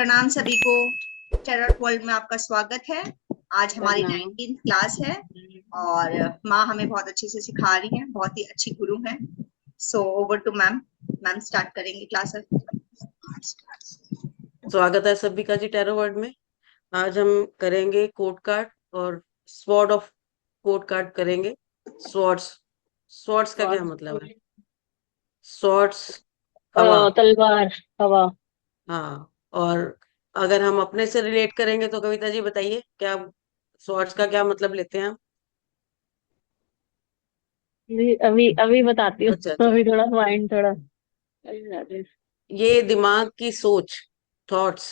प्रणाम सभी को। टेरर वर्ल्ड में आपका स्वागत है। आज हमारी प्रणाम। 19th क्लास है और माँ हमें बहुत अच्छे से सिखा रही हैं, बहुत ही अच्छी गुरु हैं। So over to ma'am. Ma'am start करेंगे क्लास। स्वागत है सभी का जी टैरो वर्ड में। आज हम करेंगे कोट कार्ड और स्वॉर्ड ऑफ कोट कार्ड करेंगे। स्वॉर्ड्स स्वॉर्ड्स का क्या मतलब है? स्वॉर्ड्स हवा। तलवार, हवा। हाँ, और अगर हम अपने से रिलेट करेंगे तो कविता जी बताइए क्या स्वॉर्ड्स का क्या मतलब लेते हैं हम? अभी अभी अभी बताती हूँ। अच्छा अच्छा, अभी थोड़ा माइंड थोड़ा अभी बताती हूँ। ये दिमाग की सोच, थॉट्स,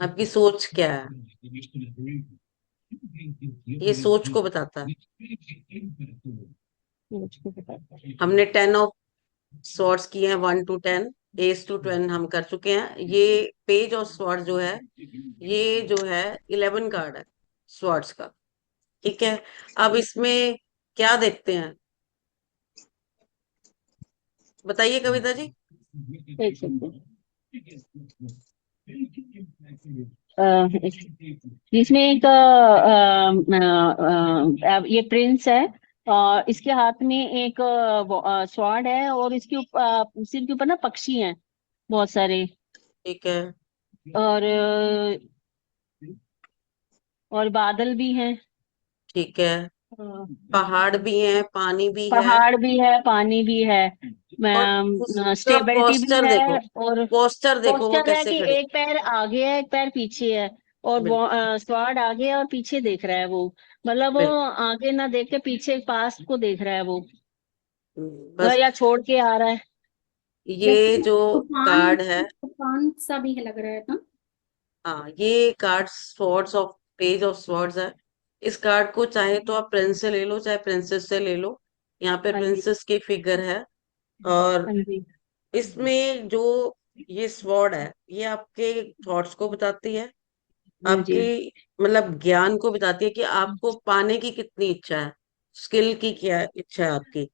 आपकी सोच क्या है, ये सोच को बताता है। मुझको बताता हूँ। हमने 10 ऑफ स्वॉर्ड्स किए हैं, 1 to 10, एस टू 10 हम कर चुके हैं। ये पेज ऑफ स्वॉर्ड जो है, ये जो है 11 कार्ड है स्वॉर्ड्स का। ठीक है, अब इसमें क्या देखते हैं बताइए कविता जी। एक सेकंड। इसमें एक ये प्रिंस है और इसके हाथ में एक स्वॉर्ड है और इसके सिर के ऊपर ना पक्षी हैं बहुत सारे। ठीक है, और और बादल भी हैं। ठीक है, पहाड़ भी हैं, पानी भी है, पहाड़ भी है, पानी भी है, और उसका स्टेबिलिटी भी पोस्टर है। देखो, और पोस्टर देखो वो पोस्टर है कैसे कि खड़ी। एक पैर आगे है, एक पैर पीछे है। और बिल्कुल स्वाड आगे है और पीछे देख रहा है वो। मतलब वो बिल्कुल। आगे ना देख के पीछे पास को देख रहा है वो। बस या छोड़ के आ रहा है। ये जैसे जो तूफान, कार्ड है, तूफान सा भी लग रहा है ना। हाँ ये card swords of page of swords है। इस कार्ड को चाहे तो आप प्रिंस से ले लो, चाहे प्रिंसेस से ले लो। यहाँ पे हाँ जी। प्रिंसेस की फिगर है। और हाँ जी। इसमें जो ये स्वॉर्ड है, ये आपके थॉट्स को बताती है, हाँ जी। आपकी मतलब ज्ञान को बताती है कि आपको पाने की कितनी इच्छा है, स्किल की क्या इच्छा है आपकी।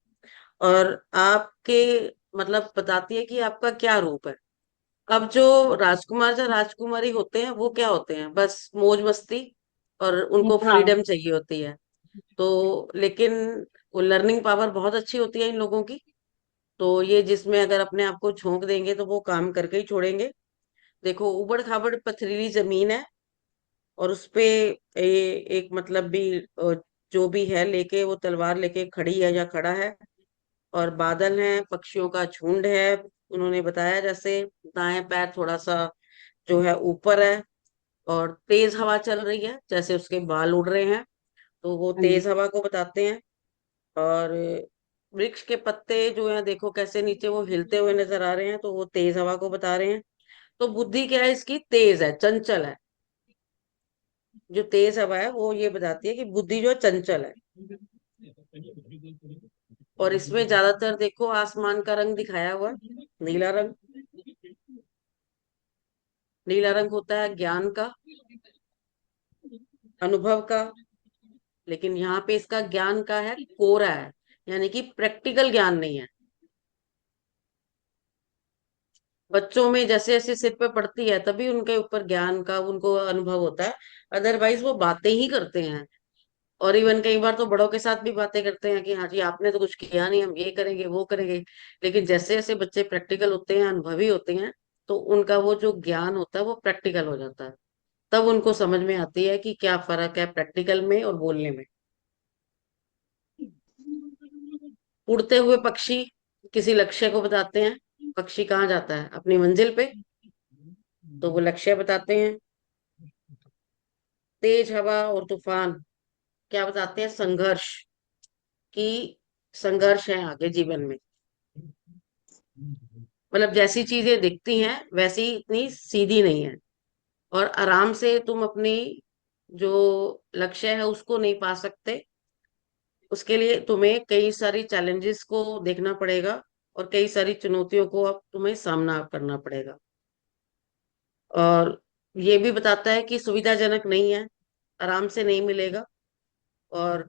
और आपके मतलब बताती है कि आपका क्या रूप है। अब जो राजकुमार या राजकुमारी होते हैं वो क्या होते हैं, बस मौज मस्ती, और उनको हाँ फ्रीडम चाहिए होती है। तो लेकिन वो लर्निंग पावर बहुत अच्छी होती है इन लोगों की। तो ये जिसमें अगर अपने आप को झोंक देंगे तो वो काम करके ही छोड़ेंगे। देखो उबड़ खाबड़ पथरीली जमीन है, और उसपे एक मतलब भी जो भी है लेके वो तलवार लेके खड़ी है या खड़ा है। और बादल हैं, पक्षियों का झुंड है। उन्होंने बताया जैसे दाएं पैर थोड़ा सा जो है ऊपर है, और तेज हवा चल रही है, जैसे उसके बाल उड़ रहे हैं, तो वो हाँ जी। तेज हवा को बताते हैं। और वृक्ष के पत्ते जो है देखो कैसे नीचे वो हिलते हुए नजर आ रहे हैं, तो वो तेज हवा को बता रहे हैं। तो बुद्धि क्या है इसकी, तेज है, चंचल है। जो तेज हवा है वो ये बताती है कि बुद्धि जो है चंचल है। और इसमें ज्यादातर देखो आसमान का रंग दिखाया हुआ है, नीला रंग। नीला रंग होता है ज्ञान का, अनुभव का। लेकिन यहाँ पे इसका ज्ञान का है, कोरा है, यानी कि प्रैक्टिकल ज्ञान नहीं है। बच्चों में जैसे जैसे सिर पे पड़ती है तभी उनके ऊपर ज्ञान का उनको अनुभव होता है। अदरवाइज वो बातें ही करते हैं। और इवन कई बार तो बड़ों के साथ भी बातें करते हैं कि हाँ जी आपने तो कुछ किया नहीं, हम ये करेंगे वो करेंगे। लेकिन जैसे जैसे बच्चे प्रैक्टिकल होते हैं, अनुभवी होते हैं, तो उनका वो जो ज्ञान होता है वो प्रैक्टिकल हो जाता है। तब उनको समझ में आती है कि क्या फर्क है प्रैक्टिकल में और बोलने में। उड़ते हुए पक्षी किसी लक्ष्य को बताते हैं। पक्षी कहाँ जाता है, अपनी मंजिल पे, तो वो लक्ष्य बताते हैं। तेज हवा और तूफान क्या बताते हैं, संघर्ष की, संघर्ष है आगे जीवन में। मतलब जैसी चीजें दिखती हैं वैसी इतनी सीधी नहीं है, और आराम से तुम अपनी जो लक्ष्य है उसको नहीं पा सकते। उसके लिए तुम्हें कई सारी चैलेंजेस को देखना पड़ेगा, और कई सारी चुनौतियों को अब तुम्हें सामना करना पड़ेगा। और ये भी बताता है कि सुविधाजनक नहीं है, आराम से नहीं मिलेगा, और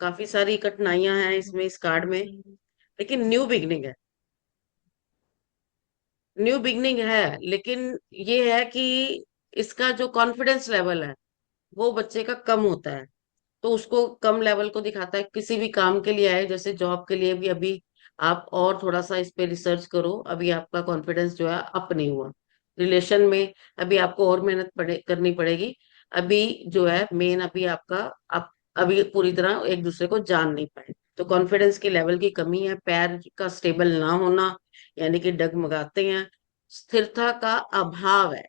काफी सारी कठिनाइयां हैं इसमें, इस कार्ड में। लेकिन न्यू बिगनिंग है, न्यू बिगनिंग है, लेकिन ये है कि इसका जो कॉन्फिडेंस लेवल है वो बच्चे का कम होता है, तो उसको कम लेवल को दिखाता है। किसी भी काम के लिए आए, जैसे जॉब के लिए भी, अभी आप और थोड़ा सा इस पे रिसर्च करो, अभी आपका कॉन्फिडेंस जो है अप नहीं हुआ। रिलेशन में अभी आपको और मेहनत करनी पड़ेगी। अभी जो है मेन, अभी आपका, आप अभी पूरी तरह एक दूसरे को जान नहीं पाए, तो कॉन्फिडेंस की लेवल की कमी है। पैर का स्टेबल ना होना, यानी कि डगमगाते हैं। स्थिरता का अभाव है,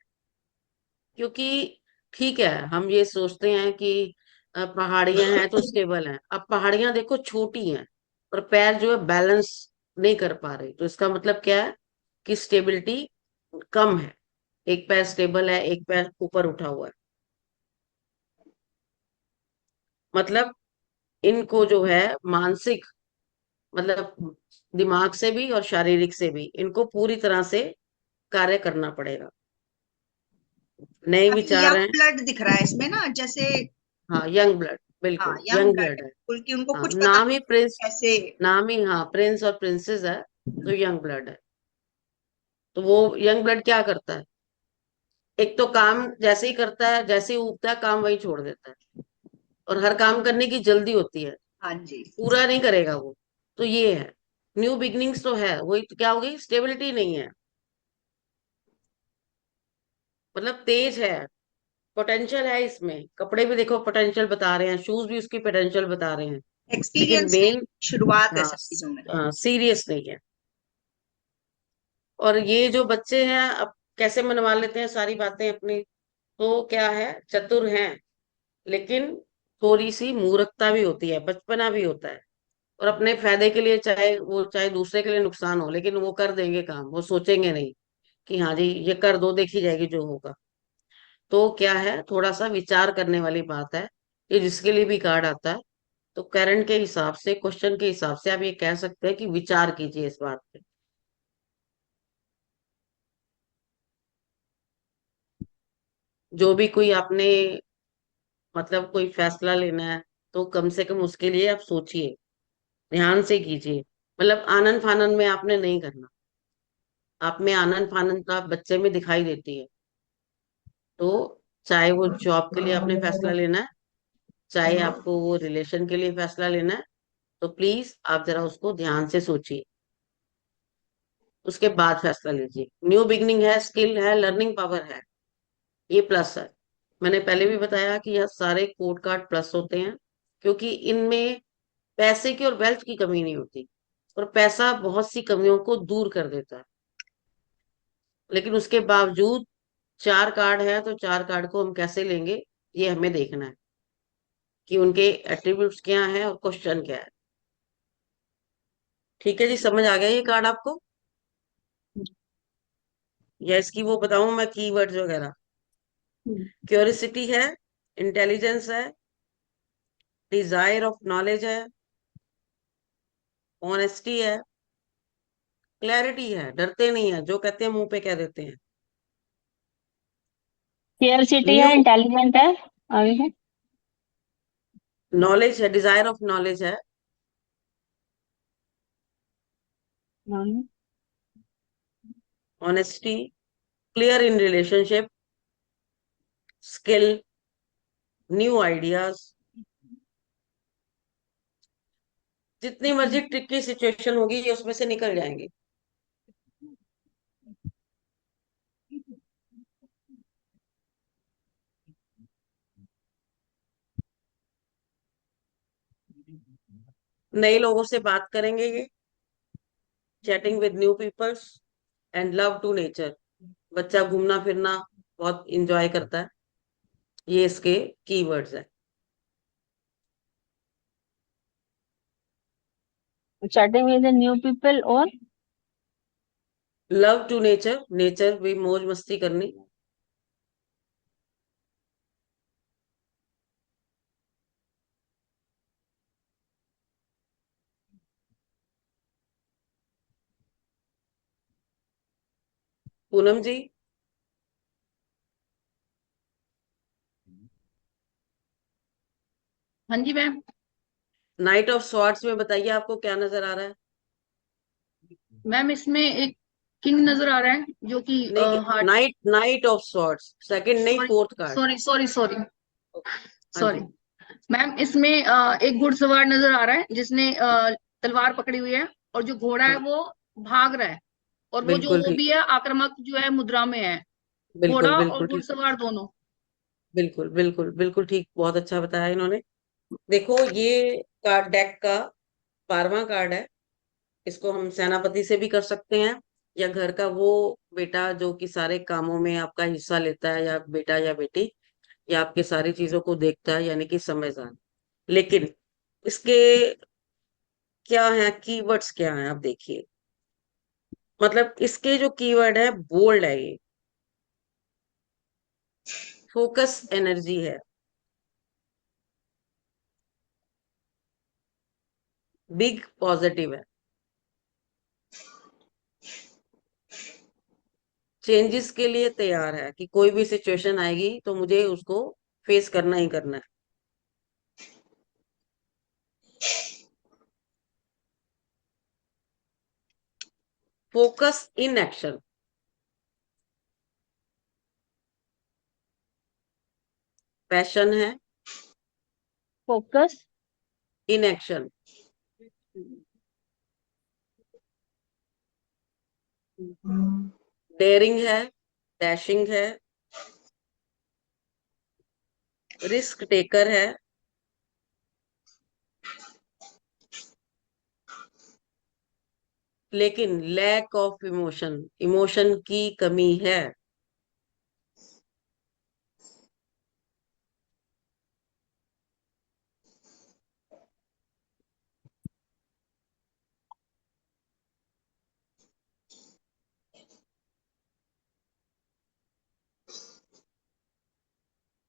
क्योंकि ठीक है, हम ये सोचते हैं कि पहाड़ियां हैं तो स्टेबल हैं। अब पहाड़ियां देखो छोटी हैं, और पैर जो है बैलेंस नहीं कर पा रहे, तो इसका मतलब क्या है कि स्टेबिलिटी कम है। एक पैर स्टेबल है, एक पैर ऊपर उठा हुआ है, मतलब इनको जो है मानसिक, मतलब दिमाग से भी और शारीरिक से भी इनको पूरी तरह से कार्य करना पड़ेगा। नए अभी विचार यंग हैं। ब्लड दिख रहा है इसमें ना, जैसे हाँ, यंग ब्लड, हाँ बिल्कुल यंग यंग ब्लड ब्लड है, है। क्योंकि उनको हाँ, कुछ पता नाम ही प्रिंस, कैसे। नाम ही, हाँ, प्रिंस और प्रिंसेस है, तो यंग ब्लड है। तो वो यंग ब्लड क्या करता है, एक तो काम जैसे ही करता है, जैसे ही उगता है काम वही छोड़ देता है, और हर काम करने की जल्दी होती है, हाँ जी। पूरा नहीं करेगा वो। तो ये है, न्यू बिगनिंग्स तो है, वही तो क्या हो गई, स्टेबिलिटी नहीं है। मतलब तेज है, पोटेंशियल है इसमें, कपड़े भी देखो पोटेंशियल बता रहे हैं, शूज भी उसकी पोटेंशियल बता रहे हैं, लेकिन एक्सपीरियंस नहीं, मेन, शुरुआत है हाँ, सब चीजों में। सीरियस नहीं है। और ये जो बच्चे हैं, अब कैसे मनवा लेते हैं सारी बातें अपनी, तो क्या है, चतुर हैं, लेकिन थोड़ी सी मूर्खता भी होती है, बचपना भी होता है, और अपने फायदे के लिए, चाहे दूसरे के लिए नुकसान हो, लेकिन वो कर देंगे काम, वो सोचेंगे नहीं कि हाँ जी ये कर दो, देखी जाएगी जो होगा। तो क्या है, थोड़ा सा विचार करने वाली बात है, ये जिसके लिए भी कार्ड आता है, तो करंट के हिसाब से, क्वेश्चन के हिसाब से आप ये कह सकते हैं कि विचार कीजिए इस बात पे। जो भी कोई आपने, मतलब कोई फैसला लेना है, तो कम से कम उसके लिए आप सोचिए, ध्यान से कीजिए। मतलब आनन फानन में आपने नहीं करना, आप में आनन फानन का बच्चे में दिखाई देती है। तो चाहे वो जॉब के लिए आपने फैसला लेना है, चाहे आपको वो रिलेशन के लिए फैसला लेना है, तो प्लीज आप जरा उसको ध्यान से सोचिए, उसके बाद फैसला लीजिए। न्यू बिगनिंग है, स्किल है, लर्निंग पावर है, ये प्लस है। मैंने पहले भी बताया कि यह सारे कोड कार्ड प्लस होते हैं, क्योंकि इनमें पैसे की और वेल्थ की कमी नहीं होती, और पैसा बहुत सी कमियों को दूर कर देता है। लेकिन उसके बावजूद चार कार्ड है, तो चार कार्ड को हम कैसे लेंगे, ये हमें देखना है कि उनके एट्रीब्यूट्स क्या हैं और क्वेश्चन क्या है। ठीक है जी, समझ आ गया ये कार्ड आपको, या इसकी वो बताऊं मैं कीवर्ड्स वगैरह? क्यूरियोसिटी है, इंटेलिजेंस है, डिजायर ऑफ नॉलेज है, ऑनेस्टी है, क्लैरिटी है, डरते नहीं है, जो कहते हैं मुंह पे कह देते हैं। केयर सिटी न्यू है, इंटेलिजेंट है, आगे है। नॉलेज है, डिजायर ऑफ नॉलेज है, हाँ। Honesty, clear in relationship, skill, new ideas. जितनी मर्जी ट्रिकी सिचुएशन होगी, ये उसमें से निकल जाएंगे। नए लोगों से बात करेंगे ये, chatting with new peoples, and love to nature. बच्चा घूमना फिरना बहुत इंजॉय करता है, ये इसके कीवर्ड्स है। चैटिंग विद न्यू पीपल और लव टू नेचर, नेचर भी मौज मस्ती करनी। पूनम जी, हाँ जी मैम। नाइट ऑफ स्वॉर्ड्स में बताइए आपको क्या नजर आ रहा है? मैम इसमें एक किंग नजर आ रहा है जो कि नहीं, heart. Knight knight of swords, second नहीं, sorry fourth card. Sorry sorry sorry हाँ सॉरी जी, मैम, इसमें एक घुड़सवार नजर आ रहा है जिसने तलवार पकड़ी हुई है, और जो घोड़ा है हाँ, वो भाग रहा है, और बिल्कुल वो ठीक, भी है आक्रामक जो है मुद्रा में है, बिल्कुल घोड़ा और बिल्कुल ठीक, घुड़सवार दोनों। बिल्कुल बिल्कुल बिल्कुल ठीक, बहुत अच्छा बताया इन्होंने। देखो ये कार्ड डेक का 12वां कार्ड है। इसको हम सेनापति से भी कर सकते हैं, या घर का वो बेटा जो कि सारे कामों में आपका हिस्सा लेता है, या बेटा या बेटी, या आपके सारी चीजों को देखता है, यानी कि समझदार। लेकिन इसके क्या है, कीवर्ड्स क्या हैं, आप देखिए। मतलब इसके जो कीवर्ड है, बोल्ड है ये, फोकस एनर्जी है, बिग पॉजिटिव है, चेंजेस के लिए तैयार है कि कोई भी सिचुएशन आएगी तो मुझे उसको फेस करना ही करना है। फोकस इन एक्शन, पैशन है, फोकस। इन एक्शन, डेयरिंग है, डैशिंग है, रिस्क टेकर है, लेकिन लैक ऑफ इमोशन, इमोशन की कमी है।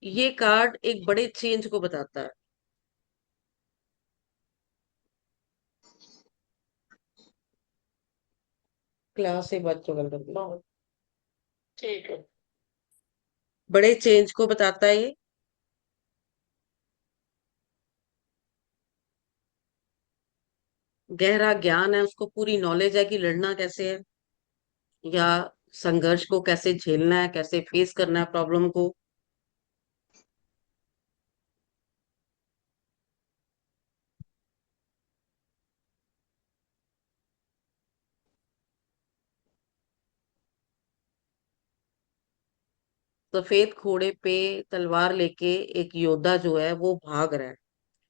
ये कार्ड एक बड़े चेंज को बताता है। क्लास से बच्चों का कर दिया। ठीक है, बड़े चेंज को बताता है ये। गहरा ज्ञान है, उसको पूरी नॉलेज है कि लड़ना कैसे है, या संघर्ष को कैसे झेलना है, कैसे फेस करना है प्रॉब्लम को। सफेद घोड़े पे तलवार लेके एक योद्धा जो है वो भाग रहा है,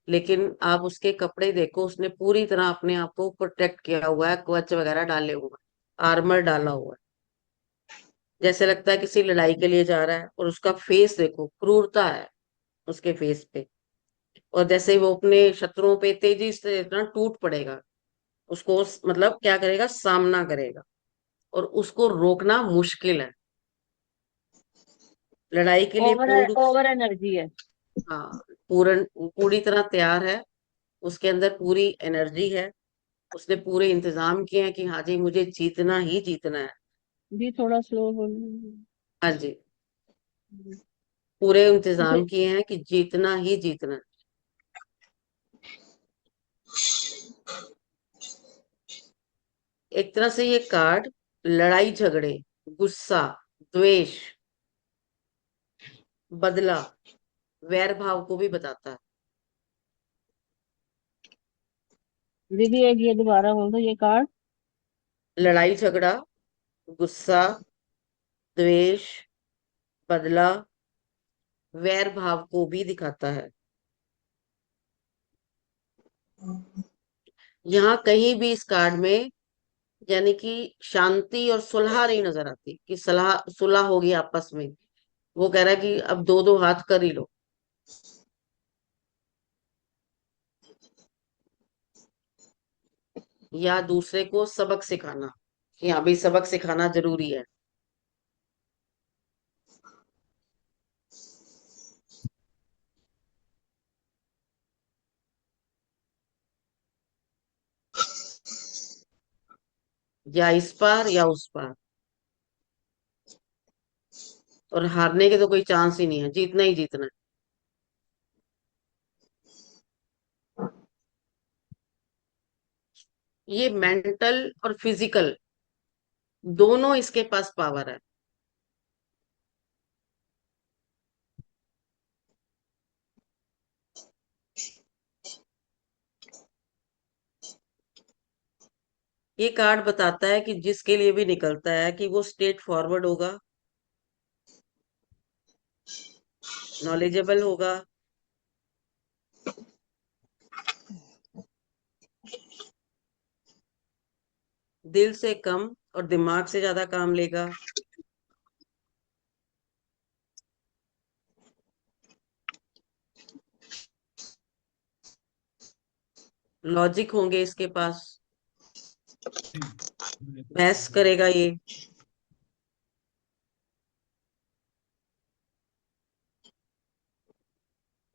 लेकिन आप उसके कपड़े देखो, उसने पूरी तरह अपने आप को प्रोटेक्ट किया हुआ है, कवच वगैरह डाले हुए हैं, आर्मर डाला हुआ है, जैसे लगता है किसी लड़ाई के लिए जा रहा है। और उसका फेस देखो, क्रूरता है उसके फेस पे, और जैसे वो अपने शत्रुओं पे तेजी से इतना टूट पड़ेगा, उसको मतलब क्या करेगा, सामना करेगा, और उसको रोकना मुश्किल है। लड़ाई के लिए ओवर पूर्ण, ओवर एनर्जी है। हाँ, पूरी तरह तैयार है, उसके अंदर पूरी एनर्जी है, उसने पूरे इंतजाम किए हैं कि हाँ जी मुझे जीतना ही जीतना है। भी थोड़ा स्लो बोल। हाँ जी, पूरे इंतजाम किए हैं कि जीतना ही जीतना है। एक तरह से ये कार्ड लड़ाई झगड़े, गुस्सा, द्वेष, बदला, वैर भाव को भी बताता है। दीदी एक ये दोबारा बोल दो ये कार्ड। लड़ाई झगड़ा, गुस्सा, द्वेष, बदला, वैर भाव को भी दिखाता है। यहाँ कहीं भी इस कार्ड में यानी कि शांति और सुलह नहीं नजर आती कि सलाह सुलह होगी आपस में। वो कह रहा है कि अब दो दो हाथ कर ही लो। या दूसरे को सबक सिखाना, कि हाँ भाई सबक सिखाना जरूरी है। या इस पार या उस पार, और हारने के तो कोई चांस ही नहीं है, जीतना ही जीतना है। ये मेंटल और फिजिकल दोनों इसके पास पावर है। ये कार्ड बताता है कि जिसके लिए भी निकलता है कि वो स्ट्रेट फॉरवर्ड होगा, नॉलेजेबल होगा, दिल से कम और दिमाग से ज्यादा काम लेगा, लॉजिक होंगे इसके पास, बहस करेगा ये,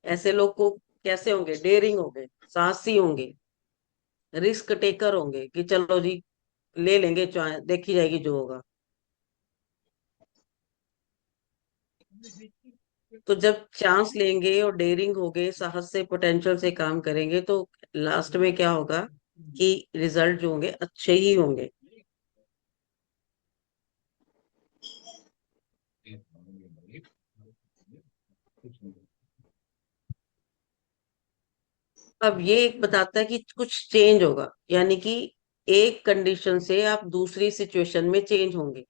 ऐसे लोग को कैसे होंगे, डेयरिंग होंगे, साहसी होंगे, रिस्क टेकर होंगे कि चलो जी ले लेंगे, देखी जाएगी जो होगा। तो जब चांस लेंगे और डेयरिंग होंगे, साहस से, पोटेंशियल से काम करेंगे, तो लास्ट में क्या होगा कि रिजल्ट जो होंगे अच्छे ही होंगे। अब ये एक बताता है कि कुछ चेंज होगा, यानी कि एक कंडीशन से आप दूसरी सिचुएशन में चेंज होंगे।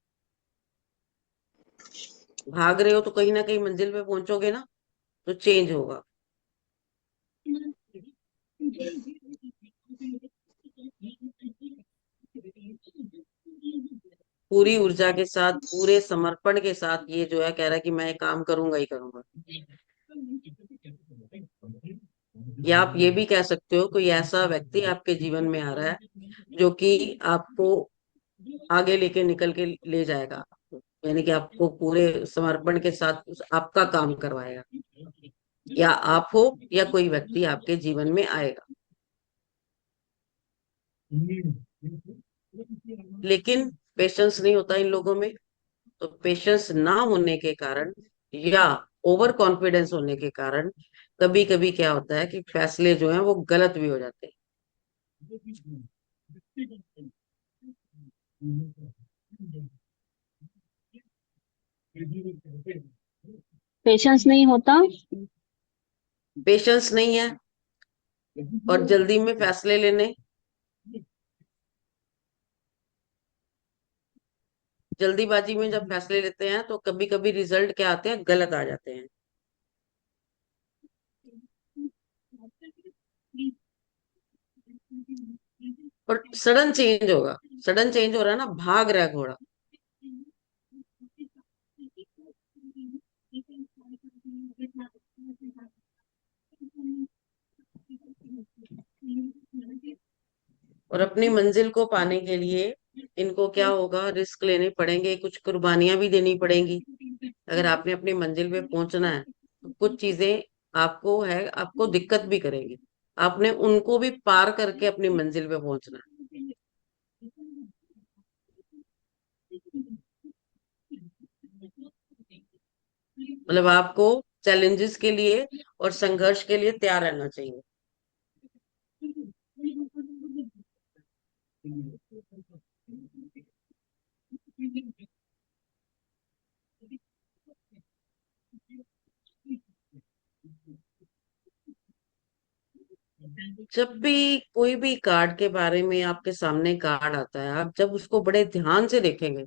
भाग रहे हो तो कहीं ना कहीं मंजिल पे पहुंचोगे ना, तो चेंज होगा। पूरी ऊर्जा के साथ, पूरे समर्पण के साथ ये जो है कह रहा है कि मैं ये काम करूंगा ही करूंगा। या आप ये भी कह सकते हो कोई ऐसा व्यक्ति आपके जीवन में आ रहा है जो कि आपको आगे लेके निकल के ले जाएगा, यानी कि आपको पूरे समर्पण के साथ आपका काम करवाएगा। या आप हो या कोई व्यक्ति आपके जीवन में आएगा, लेकिन पेशेंस नहीं होता इन लोगों में। तो पेशेंस ना होने के कारण या ओवर कॉन्फिडेंस होने के कारण कभी कभी क्या होता है कि फैसले जो हैं वो गलत भी हो जाते हैं। पेशेंस नहीं होता। पेशेंस नहीं है और जल्दी में फैसले लेने, जल्दीबाजी में जब फैसले लेते हैं तो कभी कभी रिजल्ट क्या आते हैं, गलत आ जाते हैं। और सडन चेंज होगा, सडन चेंज हो रहा है ना, भाग रहा है घोड़ा। और अपनी मंजिल को पाने के लिए इनको क्या होगा, रिस्क लेने पड़ेंगे, कुछ कुर्बानियां भी देनी पड़ेंगी। अगर आपने अपनी मंजिल पे पहुंचना है तो कुछ चीजें आपको है, आपको दिक्कत भी करेंगी, आपने उनको भी पार करके अपनी मंजिल पे पहुंचना है। मतलब आपको चैलेंजेस के लिए और संघर्ष के लिए तैयार रहना चाहिए। जब भी कोई भी कार्ड के बारे में आपके सामने कार्ड आता है, आप जब उसको बड़े ध्यान से देखेंगे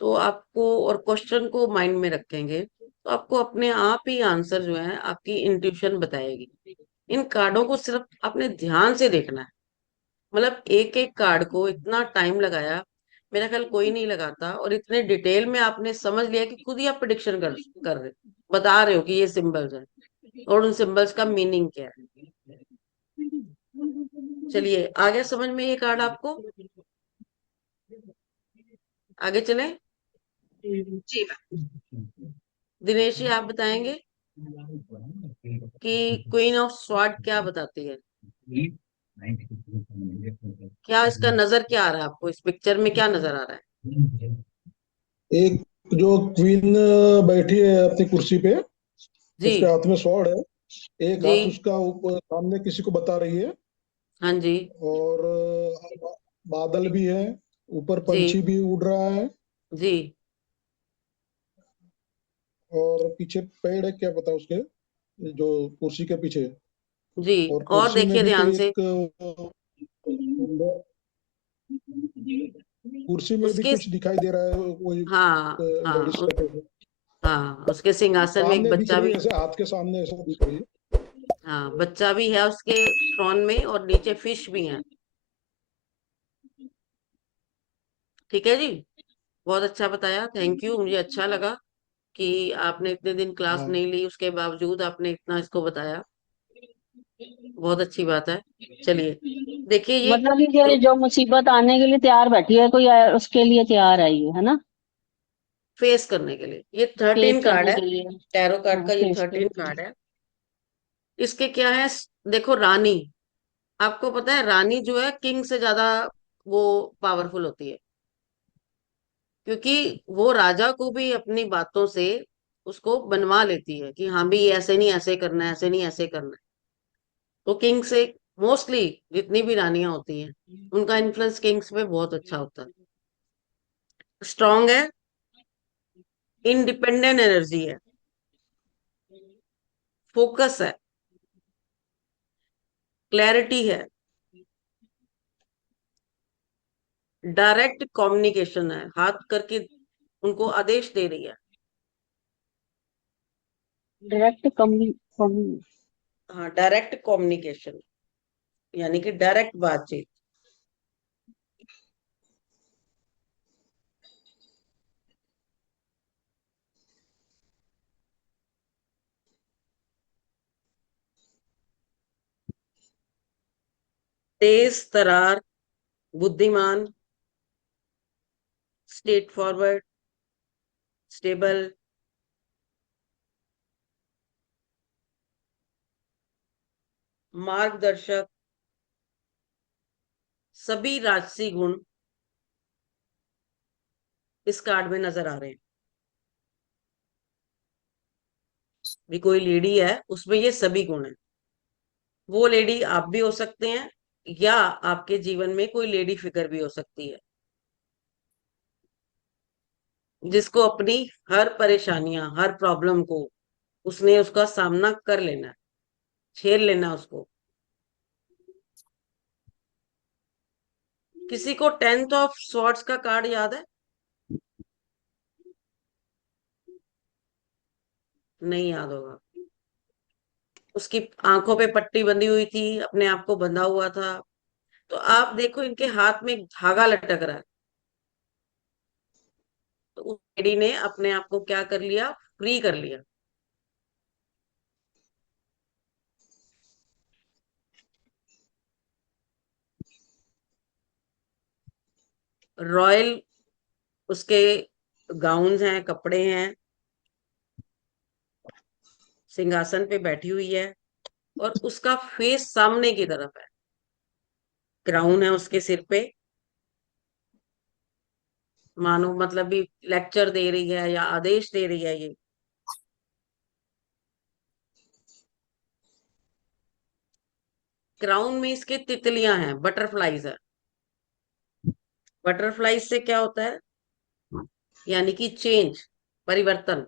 तो आपको, और क्वेश्चन को माइंड में रखेंगे, तो आपको अपने आप ही आंसर जो है आपकी इंट्यूशन बताएगी। इन कार्डों को सिर्फ आपने ध्यान से देखना है। मतलब एक एक कार्ड को इतना टाइम लगाया, मेरा ख्याल कोई नहीं लगाता, और इतने डिटेल में आपने समझ लिया कि खुद ही आप प्रिडिक्शन कर रहे, बता रहे हो कि ये सिंबल्स है और उन सिंबल्स का मीनिंग क्या है। चलिए आगे समझ में ये कार्ड आपको, आगे चले। जी मैम। दिनेश जी आप बताएंगे कि क्वीन ऑफ स्वॉर्ड क्या बताती है, क्या इसका नजर क्या आ रहा है आपको, इस पिक्चर में क्या नजर आ रहा है। एक जो क्वीन बैठी है अपनी कुर्सी पे, जी उसके हाथ में स्वॉर्ड है, एक जी। हाथ उसका ऊपर सामने किसी को बता रही है, हाँ जी। और बादल भी है, ऊपर जी पंछी भी उड़ रहा है जी और पीछे पेड़ है, क्या पता उसके, जो कुर्सी के पीछे। जी। और और कुर्सी में देखिए भी ध्यान कोई से एक कुर्सी में भी उसके, कुछ दिखाई दे रहा है, कोई हाँ हाँ लेडीज टाइप का। हाँ, उसके सिंहासन में एक सामने दिख बच्चा रही भी, है, ऐसे हाथ के सामने ऐसा दिख रही है। हाँ बच्चा भी है उसके थ्रोन में, और नीचे फिश भी है। ठीक है जी, बहुत अच्छा बताया, थैंक यू। मुझे अच्छा लगा कि आपने इतने दिन क्लास हाँ नहीं ली, उसके बावजूद आपने इतना इसको बताया, बहुत अच्छी बात है। चलिए देखिए ये मतलब ये जो मुसीबत आने के लिए तैयार बैठी है, कोई उसके लिए तैयार है ये, है ना? फेस करने के लिए, ये फेस 13 कार्ड करने है, के लिए। टैरो कार्ड हाँ, का ये फेस 13 करने के कार्ड लिए। है। इसके क्या है, देखो रानी, आपको पता है रानी जो है किंग से ज्यादा वो पावरफुल होती है, क्योंकि वो राजा को भी अपनी बातों से उसको बनवा लेती है कि हाँ भी ये ऐसे नहीं ऐसे करना है, ऐसे नहीं ऐसे करना है। तो किंग से मोस्टली जितनी भी रानियां होती हैं, उनका इन्फ्लुएंस किंग्स पे बहुत अच्छा होता है। स्ट्रांग है, इंडिपेंडेंट एनर्जी है, फोकस है, क्लैरिटी है, डायरेक्ट कम्युनिकेशन है, हाथ करके उनको आदेश दे रही है। डायरेक्ट कम्युनी। हाँ, डायरेक्ट कम्युनिकेशन, यानी कि डायरेक्ट बातचीत। तेज तरार, बुद्धिमान, स्ट्रेट फॉरवर्ड, स्टेबल, मार्गदर्शक, सभी राजसी गुण इस कार्ड में नजर आ रहे हैं। भी कोई लेडी है उसमें ये सभी गुण है। वो लेडी आप भी हो सकते हैं, या आपके जीवन में कोई लेडी फिगर भी हो सकती है, जिसको अपनी हर परेशानियां, हर प्रॉब्लम को उसने उसका सामना कर लेना है, झेल लेना है उसको। किसी को 10th ऑफ स्वॉर्ड्स का कार्ड याद है? नहीं याद होगा। उसकी आंखों पे पट्टी बंधी हुई थी, अपने आप को बंधा हुआ था। तो आप देखो इनके हाथ में एक धागा लटक रहा है, तो उस लेडी ने अपने आप को क्या कर लिया, फ्री कर लिया। रॉयल उसके गाउन्स हैं, कपड़े हैं, सिंहासन पे बैठी हुई है, और उसका फेस सामने की तरफ है, क्राउन है उसके सिर पे, मानो मतलब भी लेक्चर दे रही है या आदेश दे रही है ये। क्राउन में इसके तितलियां हैं, बटरफ्लाईज है। बटरफ्लाईज से क्या होता है, यानी कि चेंज, परिवर्तन।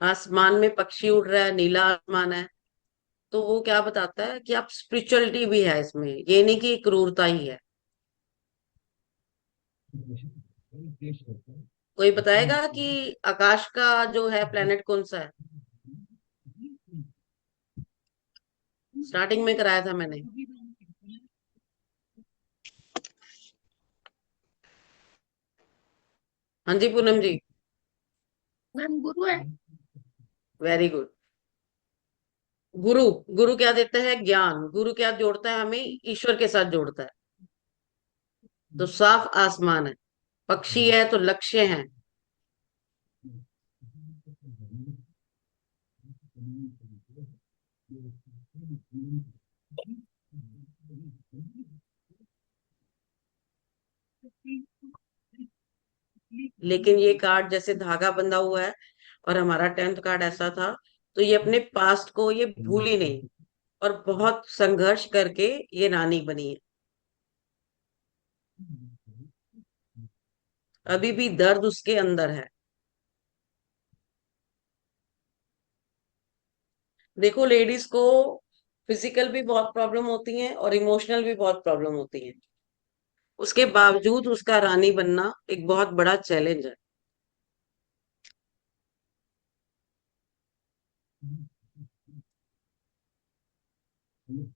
आसमान में पक्षी उड़ रहा है, नीला आसमान है, तो वो क्या बताता है कि आप स्पिरिचुअलिटी भी है इसमें, ये नहीं कि क्रूरता ही है। कोई बताएगा कि आकाश का जो है प्लेनेट कौन सा है? स्टार्टिंग में कराया था मैंने। हाँ जी पूनम जी, मैम गुरु है। Very good. गुरु, गुरु क्या देता है, ज्ञान। गुरु क्या जोड़ता है, हमें ईश्वर के साथ जोड़ता है। तो साफ आसमान है, पक्षी है तो लक्ष्य है। लेकिन ये कार्ड जैसे धागा बंधा हुआ है, और हमारा 10th कार्ड ऐसा था तो ये अपने पास्ट को ये भूली नहीं और बहुत संघर्ष करके ये रानी बनी है। अभी भी दर्द उसके अंदर है। देखो लेडीज को फिजिकल भी बहुत प्रॉब्लम होती है और इमोशनल भी बहुत प्रॉब्लम होती है, उसके बावजूद उसका रानी बनना एक बहुत बड़ा चैलेंज है।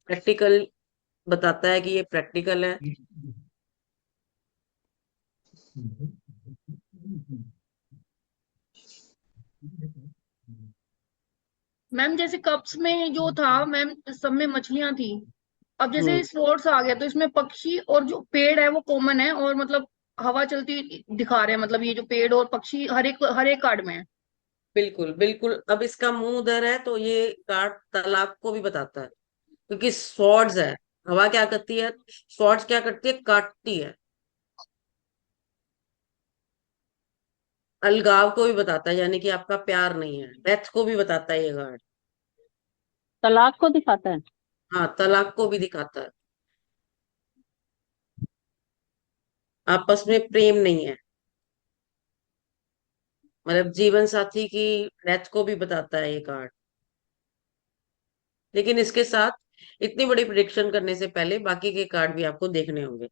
प्रैक्टिकल बताता है कि ये प्रैक्टिकल है। मैम जैसे कप्स में जो था मैम, सब में मछलियां थी। अब जैसे हम्म स्पोर्ट्स आ गया तो इसमें पक्षी और जो पेड़ है वो कॉमन है, और मतलब हवा चलती हुई दिखा रहे हैं, मतलब ये जो पेड़ और पक्षी हर एक कार्ड में है। बिल्कुल बिल्कुल। अब इसका मुंह उधर है तो ये कार्ड तलाक को भी बताता है, क्योंकि स्वॉर्ड्स है। हवा क्या करती है, स्वॉर्ड्स क्या करती है, काटती है। अलगाव को भी बताता है, यानी कि आपका प्यार नहीं है। डेथ को भी बताता है ये कार्ड। तलाक को दिखाता है। हाँ, तलाक को भी दिखाता है। आपस में प्रेम नहीं है, मतलब जीवन साथी की डेथ को भी बताता है ये कार्ड। लेकिन इसके साथ इतनी बड़ी प्रिडिक्शन करने से पहले बाकी के कार्ड भी आपको देखने होंगे।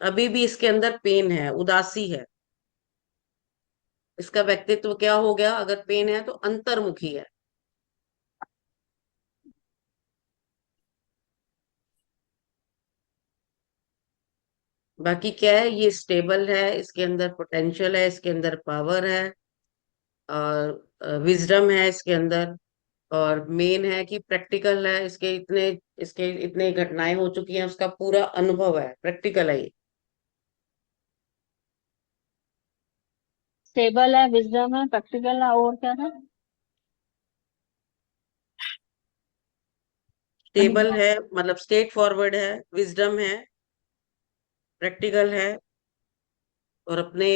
अभी भी इसके अंदर पेन है, उदासी है। इसका व्यक्तित्व क्या हो गया, अगर पेन है तो अंतर्मुखी है। बाकी क्या है, ये स्टेबल है, इसके अंदर पोटेंशियल है, इसके अंदर पावर है और विजडम है इसके अंदर। और मेन है कि प्रैक्टिकल है, इसके इतने घटनाएं हो चुकी हैं, उसका पूरा अनुभव है, प्रैक्टिकल है ये। स्टेबल है, विजडम है, प्रैक्टिकल है, और क्या है? स्टेबल है मतलब स्ट्रेट फॉरवर्ड है, विजडम है, प्रैक्टिकल है, और अपने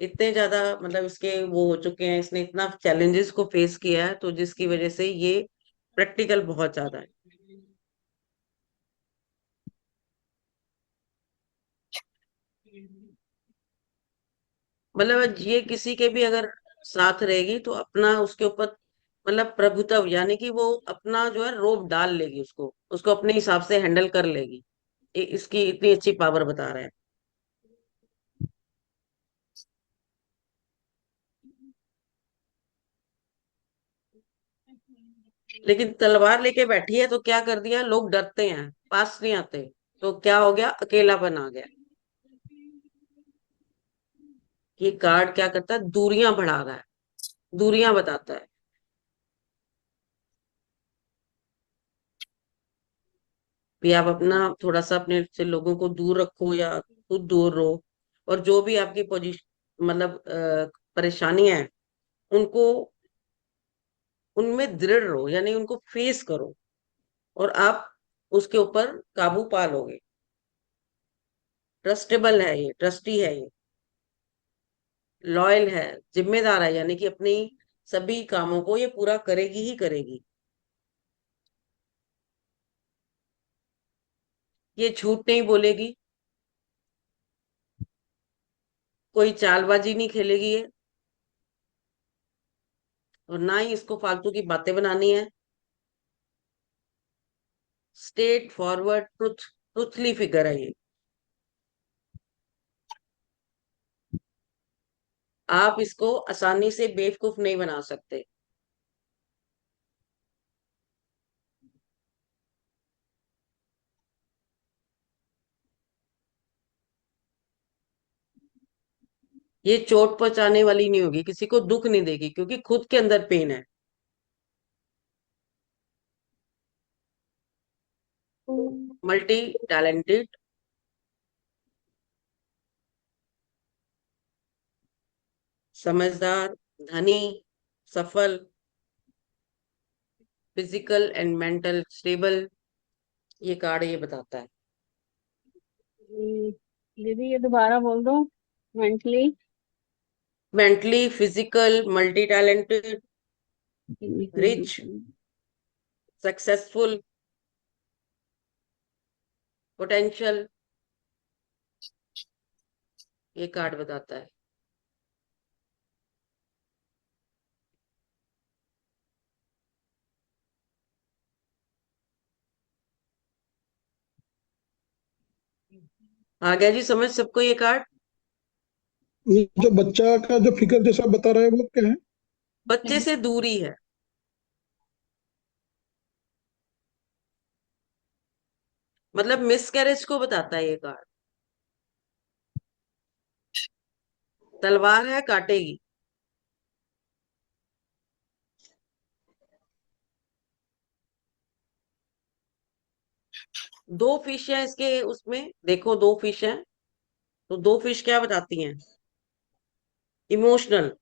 इतने ज्यादा मतलब इसके वो हो चुके हैं, इसने इतना चैलेंजेस को फेस किया है, तो जिसकी वजह से ये प्रैक्टिकल बहुत ज्यादा है। मतलब ये किसी के भी अगर साथ रहेगी तो अपना उसके ऊपर मतलब प्रभुत्व, यानी कि वो अपना जो है रोब डाल लेगी, उसको उसको अपने हिसाब से हैंडल कर लेगी। इसकी इतनी अच्छी पावर बता रहा है। लेकिन तलवार लेके बैठी है तो क्या कर दिया, लोग डरते हैं, पास नहीं आते, तो क्या हो गया, अकेलापन आ गया। ये कार्ड क्या करता है, दूरियां बढ़ा रहा है, दूरियां बताता है। भी आप अपना थोड़ा सा अपने से लोगों को दूर रखो या खुद दूर रहो, और जो भी आपकी पोजीशन मतलब परेशानियां हैं, उनको उनमें दृढ़ रहो, यानी उनको फेस करो, और आप उसके ऊपर काबू पा लोगे। ट्रस्टेबल है ये, ट्रस्टी है ये, लॉयल है, जिम्मेदार है, यानी कि अपनी सभी कामों को ये पूरा करेगी ही करेगी। ये झूठ नहीं बोलेगी, कोई चालबाजी नहीं खेलेगी ये, और ना ही इसको फालतू की बातें बनानी है। स्ट्रेट फॉरवर्ड ट्रुथली फिगर है ये। आप इसको आसानी से बेवकूफ नहीं बना सकते। ये चोट पहुंचाने वाली नहीं होगी, किसी को दुख नहीं देगी, क्योंकि खुद के अंदर पेन है। मल्टी टैलेंटेड, समझदार, धनी, सफल, फिजिकल एंड मेंटल स्टेबल, ये कार्ड ये बताता है। दीदी ये दोबारा बोल दो। Mentally mentally, physical, multi-talented, rich, successful, potential, ये कार्ड बताता है। आ गया जी समझ सबको ये कार्ड? ये जो बच्चा का जो फिगर जैसा बता रहा है वो क्या है? बच्चे से दूरी है। मतलब मिसकैरेज को बताता है ये कार्ड। तलवार है, काटेगी। दो फिश है इसके उसमें, देखो दो फिश है, तो दो फिश क्या बताती हैं? इमोशनल।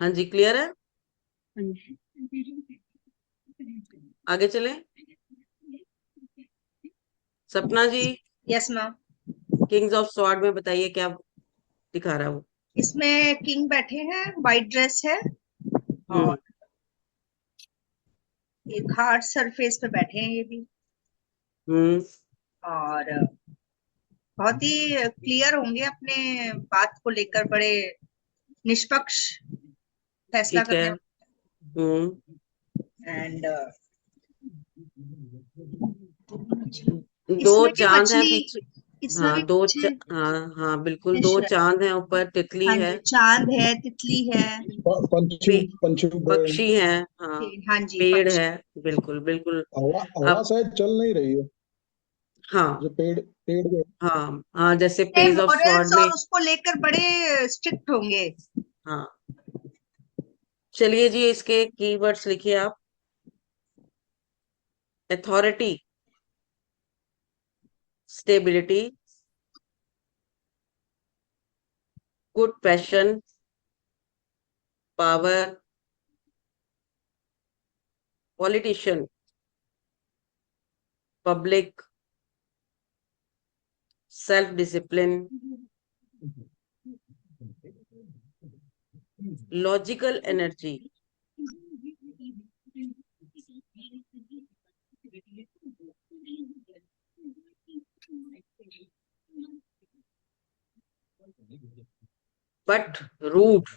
हाँ जी, क्लियर है? आगे चले। Sapna ji, yes ma'am. Kings of sword में बताइए क्या दिखा रहा है वो? इसमें किंग बैठे हैं, वाइट ड्रेस है और एक हार्ड सरफेस पे बैठे हैं ये भी, हम्म। और बहुत ही क्लियर होंगे अपने बात को लेकर, बड़े निष्पक्ष फैसला ठीक है। करने हम्म। एंड दो इसमें भी चांद है मछली, पीछे। इसमें हाँ भी पीछे हाँ हाँ बिल्कुल, फिश दो है। चांद है ऊपर, तितली हाँ है, जी, चांद है, तितली है, पंछी पे, पंछी पक्षी है, हाँ हाँ जी पेड़ पक्षी। है। बिल्कुल बिल्कुल। हवा हवा अब शायद चल नहीं रही है। हाँ जो पेड़ पेड़ जो हाँ हाँ, जैसे पेज ऑफ मॉरल्स स्वॉर्ड और में। उसको लेकर बड़े स्ट्रिक्ट होंगे। हाँ चलिए जी, इसके कीवर्ड्स लिखिए आप। Authority, stability, good passion, power, politician, public, self discipline, logical energy, but rude,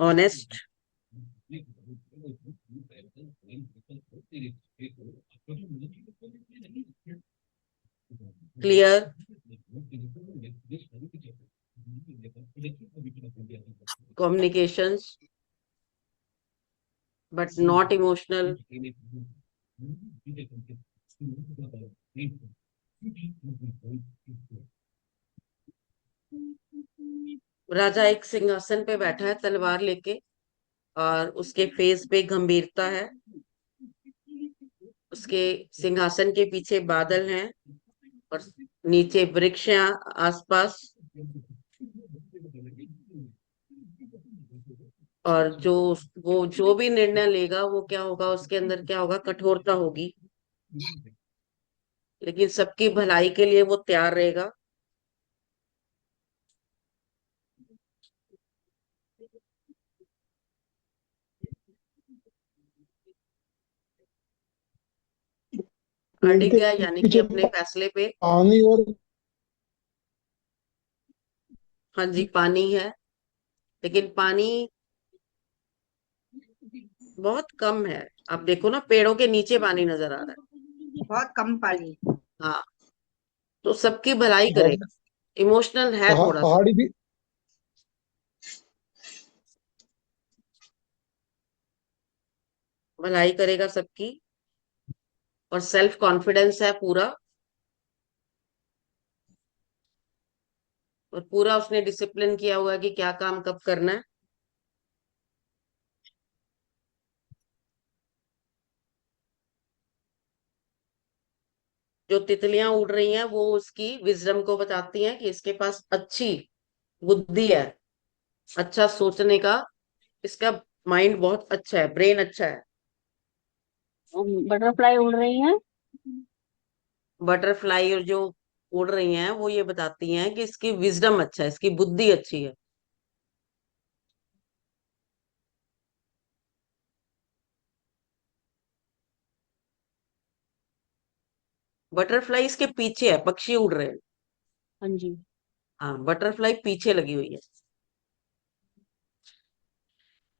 honest, clear, communications but not emotional, राजा एक सिंहासन पे बैठा है तलवार लेके, और उसके फेस पे गंभीरता है। उसके सिंहासन के पीछे बादल हैं और नीचे वृक्ष हैं आसपास, और जो वो जो भी निर्णय लेगा वो क्या होगा, उसके अंदर क्या होगा, कठोरता होगी, लेकिन सबकी भलाई के लिए वो तैयार रहेगा। पेड़ अडिग के गया यानी कि पीछे अपने फैसले पे। पानी और हाँ जी पानी है, लेकिन पानी बहुत कम है। आप देखो ना, पेड़ों के नीचे पानी नजर आ रहा बहुत कम पानी। है। हाँ, तो सबकी भलाई और करेगा। इमोशनल है थोड़ा सा, पहाड़ी भी भलाई करेगा सबकी, और सेल्फ कॉन्फिडेंस है पूरा, और पूरा उसने डिसिप्लिन किया हुआ है कि क्या काम कब करना है। जो तितलियां उड़ रही हैं वो उसकी विजडम को बताती हैं कि इसके पास अच्छी बुद्धि है, अच्छा सोचने का, इसका माइंड बहुत अच्छा है, ब्रेन अच्छा है। बटरफ्लाई उड़ रही हैं। बटरफ्लाई और जो उड़ रही हैं वो ये बताती हैं कि इसकी विजडम अच्छा है, इसकी बुद्धि अच्छी है। बटरफ्लाई इसके पीछे है, पक्षी उड़ रहे हैं। हाँ जी। हाँ, बटरफ्लाई पीछे लगी हुई है।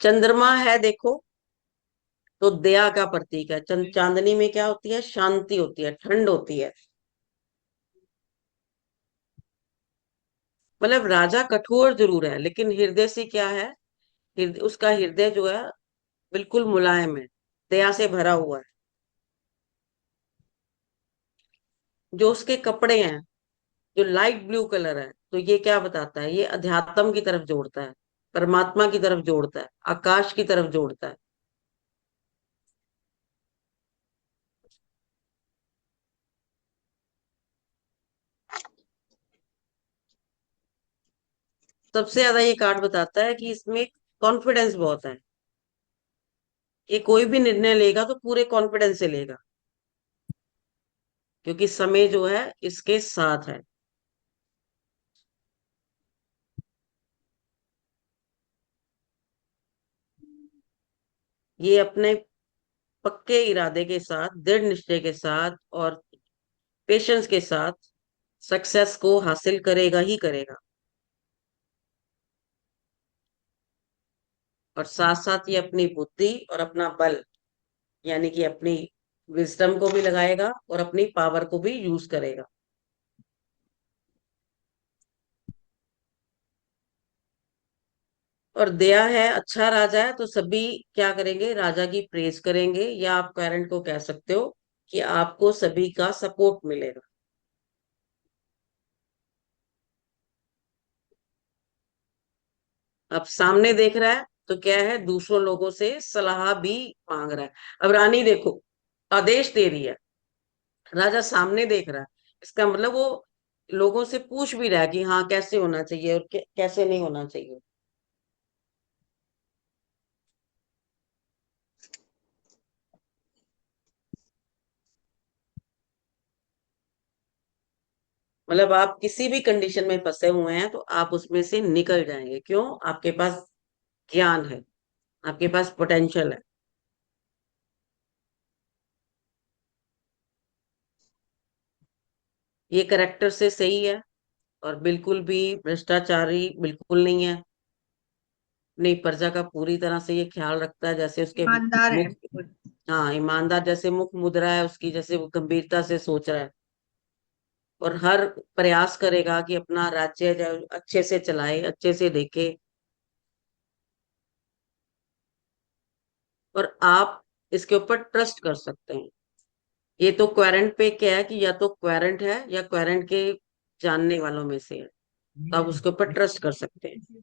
चंद्रमा है देखो, तो दया का प्रतीक है। चांदनी में क्या होती है? शांति होती है, ठंड होती है। मतलब राजा कठोर जरूर है, लेकिन हृदय से क्या है, उसका हृदय जो है बिल्कुल मुलायम है, दया से भरा हुआ है। जो उसके कपड़े हैं जो लाइट ब्लू कलर है, तो ये क्या बताता है? ये अध्यात्म की तरफ जोड़ता है, परमात्मा की तरफ जोड़ता है, आकाश की तरफ जोड़ता है। सबसे ज्यादा ये कार्ड बताता है कि इसमें कॉन्फिडेंस बहुत है। ये कोई भी निर्णय लेगा तो पूरे कॉन्फिडेंस से लेगा, क्योंकि समय जो है इसके साथ है। ये अपने पक्के इरादे के साथ, दृढ़ निश्चय के साथ और पेशेंस के साथ सक्सेस को हासिल करेगा ही करेगा। और साथ साथ ये अपनी बुद्धि और अपना बल, यानी कि अपनी विजडम को भी लगाएगा और अपनी पावर को भी यूज करेगा। और दया है, अच्छा राजा है, तो सभी क्या करेंगे? राजा की प्रेज करेंगे, या आप पेरेंट को कह सकते हो कि आपको सभी का सपोर्ट मिलेगा। अब सामने देख रहा है तो क्या है, दूसरों लोगों से सलाह भी मांग रहा है। अब रानी देखो, आदेश दे रही है, राजा सामने देख रहा है, इसका मतलब वो लोगों से पूछ भी रहा है कि हाँ कैसे होना चाहिए और कैसे नहीं होना चाहिए। मतलब आप किसी भी कंडीशन में फंसे हुए हैं तो आप उसमें से निकल जाएंगे। क्यों? आपके पास ज्ञान है, आपके पास पोटेंशियल है। ये करेक्टर से सही है, और बिल्कुल भी भ्रष्टाचारी बिल्कुल नहीं है। अपनी प्रजा का पूरी तरह से ये ख्याल रखता है, जैसे उसके ईमानदार है मुख, बिल्कुल। हाँ ईमानदार, जैसे मुख मुद्रा है उसकी, जैसे वो गंभीरता से सोच रहा है। और हर प्रयास करेगा कि अपना राज्य जो अच्छे से चलाए, अच्छे से देखे। और आप इसके ऊपर ट्रस्ट कर सकते हैं। ये तो क्वारंट पे क्या है कि या तो क्वारंट है या क्वारंट के जानने वालों में से है, तो आप उसके ऊपर ट्रस्ट कर सकते हैं।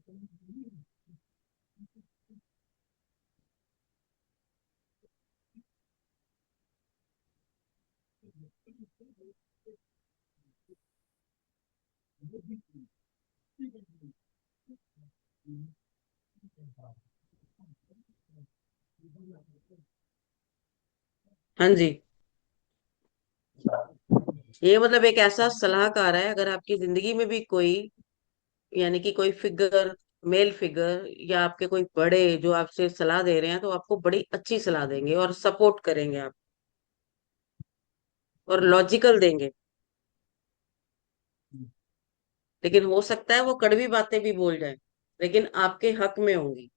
हाँ जी, ये मतलब एक ऐसा सलाहकार है, अगर आपकी जिंदगी में भी कोई, यानी कि कोई फिगर, मेल फिगर या आपके कोई बड़े जो आपसे सलाह दे रहे हैं, तो आपको बड़ी अच्छी सलाह देंगे और सपोर्ट करेंगे आप, और लॉजिकल देंगे। लेकिन हो सकता है वो कड़वी बातें भी बोल जाए, लेकिन आपके हक में होंगी।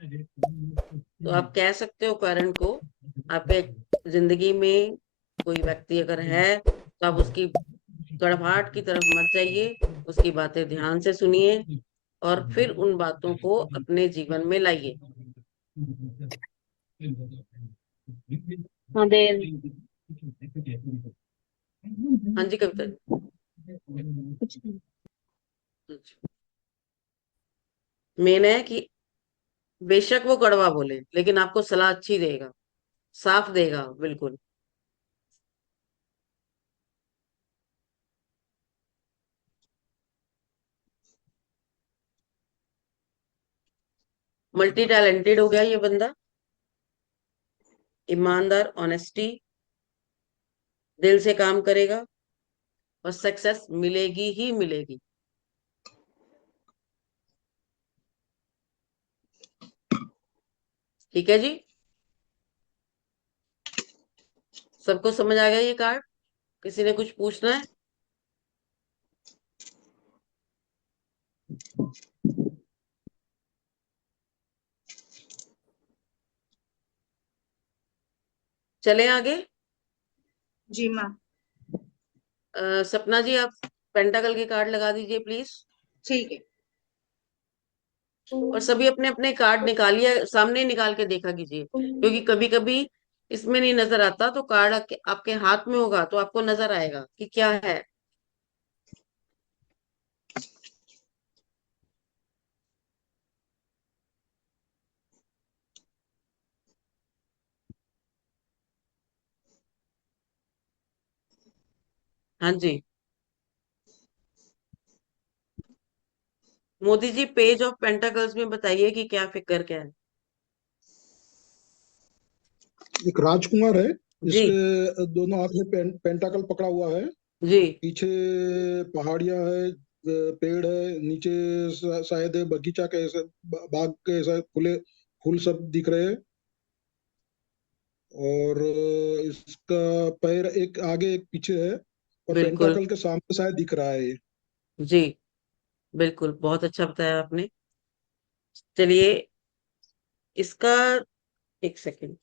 तो आप कह सकते हो पेरेंट को, आपके जिंदगी में कोई व्यक्ति अगर है तो आप उसकी कड़वाहट की तरफ मत जाइए, उसकी बातें ध्यान से सुनिए और फिर उन बातों को अपने जीवन में लाइए। हाँ देर। हाँ जी कविता कुछ नहीं। जी। मेन है कि बेशक वो कड़वा बोले, लेकिन आपको सलाह अच्छी देगा, साफ देगा बिल्कुल। मल्टी टैलेंटेड हो गया ये बंदा, ईमानदार, ऑनेस्टी, दिल से काम करेगा और सक्सेस मिलेगी ही मिलेगी। ठीक है जी, सबको समझ आ गया ये कार्ड? किसी ने कुछ पूछना है? चले आगे। जी मैम। सपना जी, आप पेंटाकल के कार्ड लगा दीजिए प्लीज। ठीक है। और सभी अपने अपने कार्ड निकालिए, सामने निकाल के देखा कीजिए, क्योंकि कभी कभी इसमें नहीं नजर आता, तो कार्ड आपके हाथ में होगा तो आपको नजर आएगा कि क्या है। हाँ जी, Modi ji page of pentacles में बताइए कि क्या फिक्र क्या है। एक राजकुमार है, जी जिसके दोनों हाथ में पेंटाकल पकड़ा हुआ है। जी पीछे पहाड़ियां है, पेड़ है, नीचे शायद बगीचा के ऐसे बाग के ऐसा फूले फूल सब दिख रहे हैं। और इसका पैर एक आगे एक पीछे है, और बिल्कुल। पेंटाकल के सामने शायद दिख रहा है ये। जी बिल्कुल, बहुत अच्छा बताया आपने। चलिए इसका, एक सेकंड,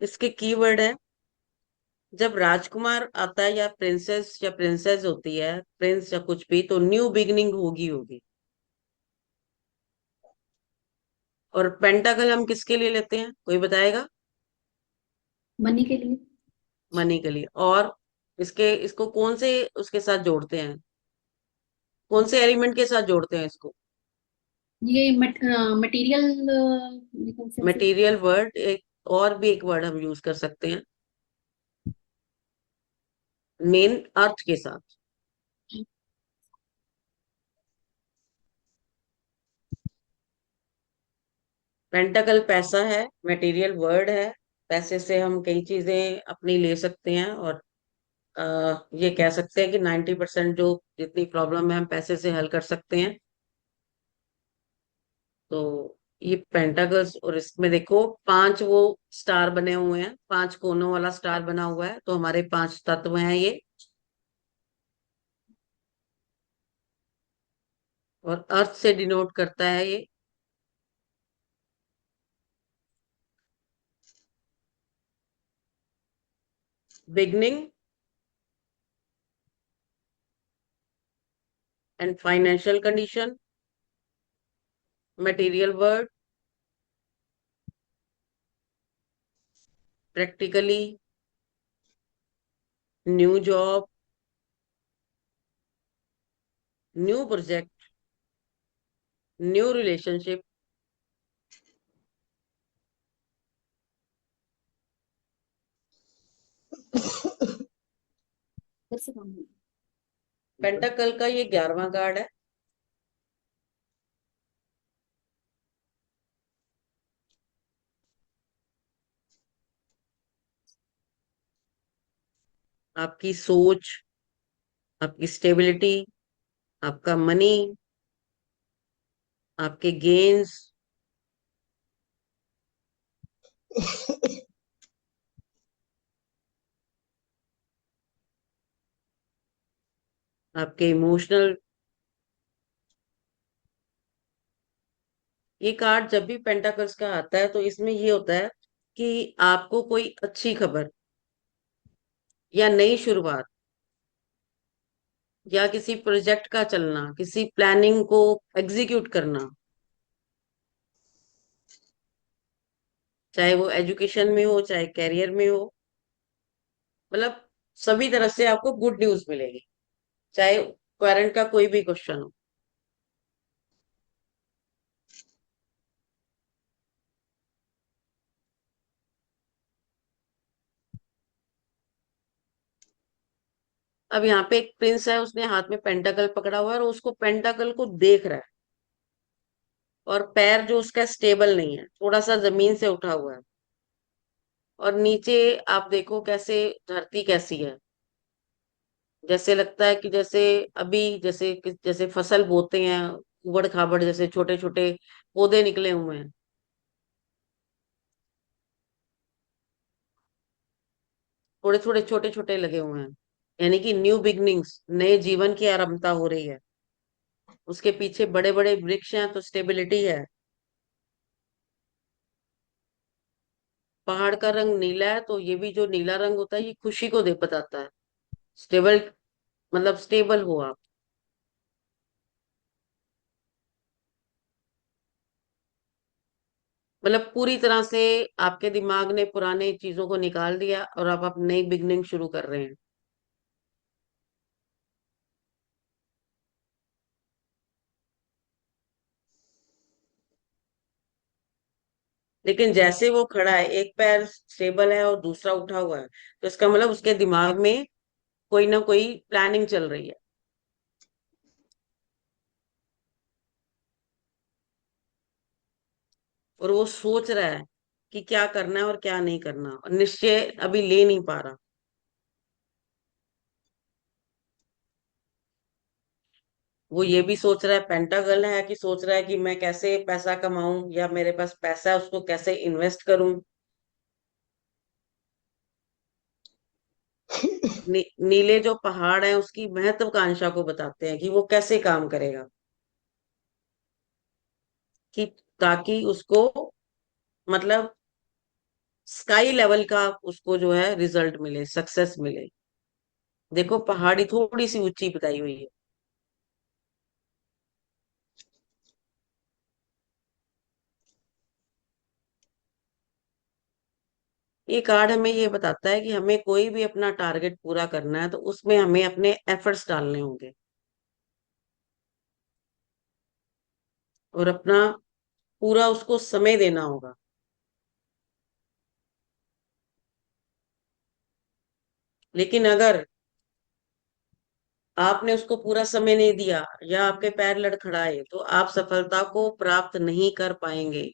इसके कीवर्ड है, जब राजकुमार आता है या प्रिंसेस होती है, प्रिंस या कुछ भी, तो न्यू बिगनिंग होगी होगी। और पेंटाकल हम किसके लिए लेते हैं, कोई बताएगा? मनी के लिए। मनी के लिए। और इसको कौन से उसके साथ जोड़ते हैं, कौन से एलिमेंट के साथ जोड़ते हैं इसको? ये मटेरियल से। मटेरियल वर्ड, एक और भी एक वर्ड हम यूज कर सकते हैं, मेन अर्थ के साथ। पेंटाकल पैसा है, मटेरियल वर्ड है, पैसे से हम कई चीजें अपनी ले सकते हैं। और ये कह सकते हैं कि 90% जो जितनी प्रॉब्लम है हम पैसे से हल कर सकते हैं। तो ये पेंटागल्स, और इसमें देखो 5 वो स्टार बने हुए हैं, 5 कोनों वाला स्टार बना हुआ है, तो हमारे 5 तत्व हैं ये। और अर्थ से डिनोट करता है ये। Beginning and financial condition, material word, practically, new job, new project, new relationship, कैसे काम है? पेंटाकल का ये 11वां कार्ड है। आपकी सोच, आपकी स्टेबिलिटी, आपका मनी, आपके गेन्स, आपके इमोशनल। ये कार्ड जब भी पेंटाकल्स का आता है तो इसमें ये होता है कि आपको कोई अच्छी खबर या नई शुरुआत या किसी प्रोजेक्ट का चलना, किसी प्लानिंग को एग्जीक्यूट करना, चाहे वो एजुकेशन में हो चाहे कैरियर में हो, मतलब सभी तरफ से आपको गुड न्यूज मिलेगी, चाहे क्वेरेंट का कोई भी क्वेश्चन हो। अब यहाँ पे एक प्रिंस है, उसने हाथ में पेंटाकल पकड़ा हुआ है और उसको पेंटाकल को देख रहा है, और पैर जो उसका स्टेबल नहीं है, थोड़ा सा जमीन से उठा हुआ है। और नीचे आप देखो कैसे धरती कैसी है, जैसे लगता है कि जैसे अभी जैसे फसल बोते हैं, उबड़ खाबड़ जैसे छोटे छोटे पौधे निकले हुए हैं। थोड़े थोड़े छोटे छोटे लगे हुए हैं, यानी कि न्यू बिगनिंग्स, नए जीवन की आरंभता हो रही है। उसके पीछे बड़े बड़े वृक्ष हैं तो स्टेबिलिटी है। पहाड़ का रंग नीला है, तो ये भी जो नीला रंग होता है ये खुशी को दे बताता है। स्टेबल, मतलब स्टेबल हो आप। मतलब पूरी तरह से आपके दिमाग ने पुराने चीजों को निकाल दिया और आप नई बिगनिंग शुरू कर रहे हैं। लेकिन जैसे वो खड़ा है, एक पैर स्टेबल है और दूसरा उठा हुआ है, तो इसका मतलब उसके दिमाग में कोई ना कोई प्लानिंग चल रही है। और वो सोच रहा है कि क्या करना है और क्या नहीं करना, और निश्चय अभी ले नहीं पा रहा। वो ये भी सोच रहा है, पेंटागल है कि सोच रहा है कि मैं कैसे पैसा कमाऊं, या मेरे पास पैसा है उसको कैसे इन्वेस्ट करूं। नीले जो पहाड़ है उसकी महत्वाकांक्षा को बताते हैं कि वो कैसे काम करेगा, कि ताकि उसको, मतलब स्काई लेवल का उसको जो है रिजल्ट मिले, सक्सेस मिले। देखो पहाड़ी थोड़ी सी ऊंची बताई हुई है। ये कार्ड हमें ये बताता है कि हमें कोई भी अपना टारगेट पूरा करना है तो उसमें हमें अपने एफर्ट्स डालने होंगे, और अपना पूरा उसको समय देना होगा। लेकिन अगर आपने उसको पूरा समय नहीं दिया या आपके पैर लड़खड़ाए तो आप सफलता को प्राप्त नहीं कर पाएंगे।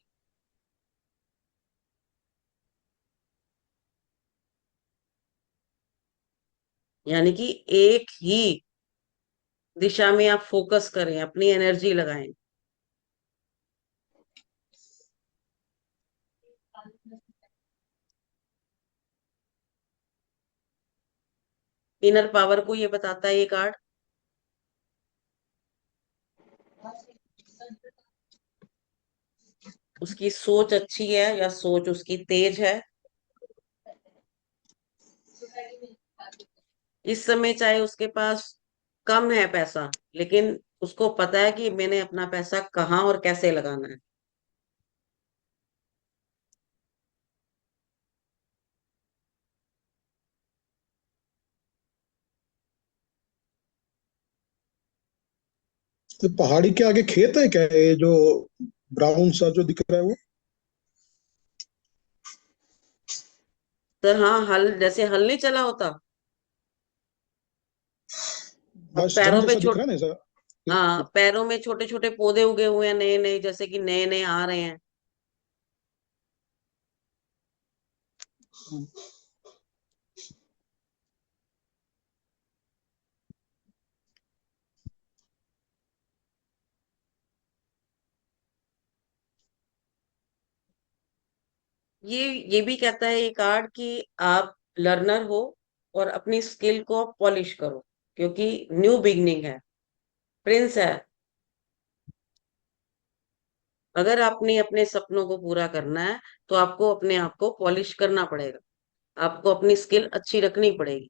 यानी कि एक ही दिशा में आप फोकस करें, अपनी एनर्जी लगाएं। इनर पावर को ये बताता है ये कार्ड। उसकी सोच अच्छी है या सोच उसकी तेज है। इस समय चाहे उसके पास कम है पैसा, लेकिन उसको पता है कि मैंने अपना पैसा कहाँ और कैसे लगाना है। तो पहाड़ी के आगे खेत है क्या, ये जो ब्राउन सा जो दिख रहा है वो? तो हाँ, हल जैसे हल नहीं चला होता। अब बस जंग पैरों पे जैसा दिख रहा है ना ऐसा? हाँ, पैरों में छोटे छोटे पौधे उगे हुए हैं नए नए, जैसे कि नए नए आ रहे हैं। ये भी कहता है ये कार्ड कि आप लर्नर हो और अपनी स्किल को पॉलिश करो, क्योंकि न्यू बिगनिंग है, प्रिंस है। अगर आपने अपने सपनों को पूरा करना है तो आपको अपने आप को पॉलिश करना पड़ेगा, आपको अपनी स्किल अच्छी रखनी पड़ेगी।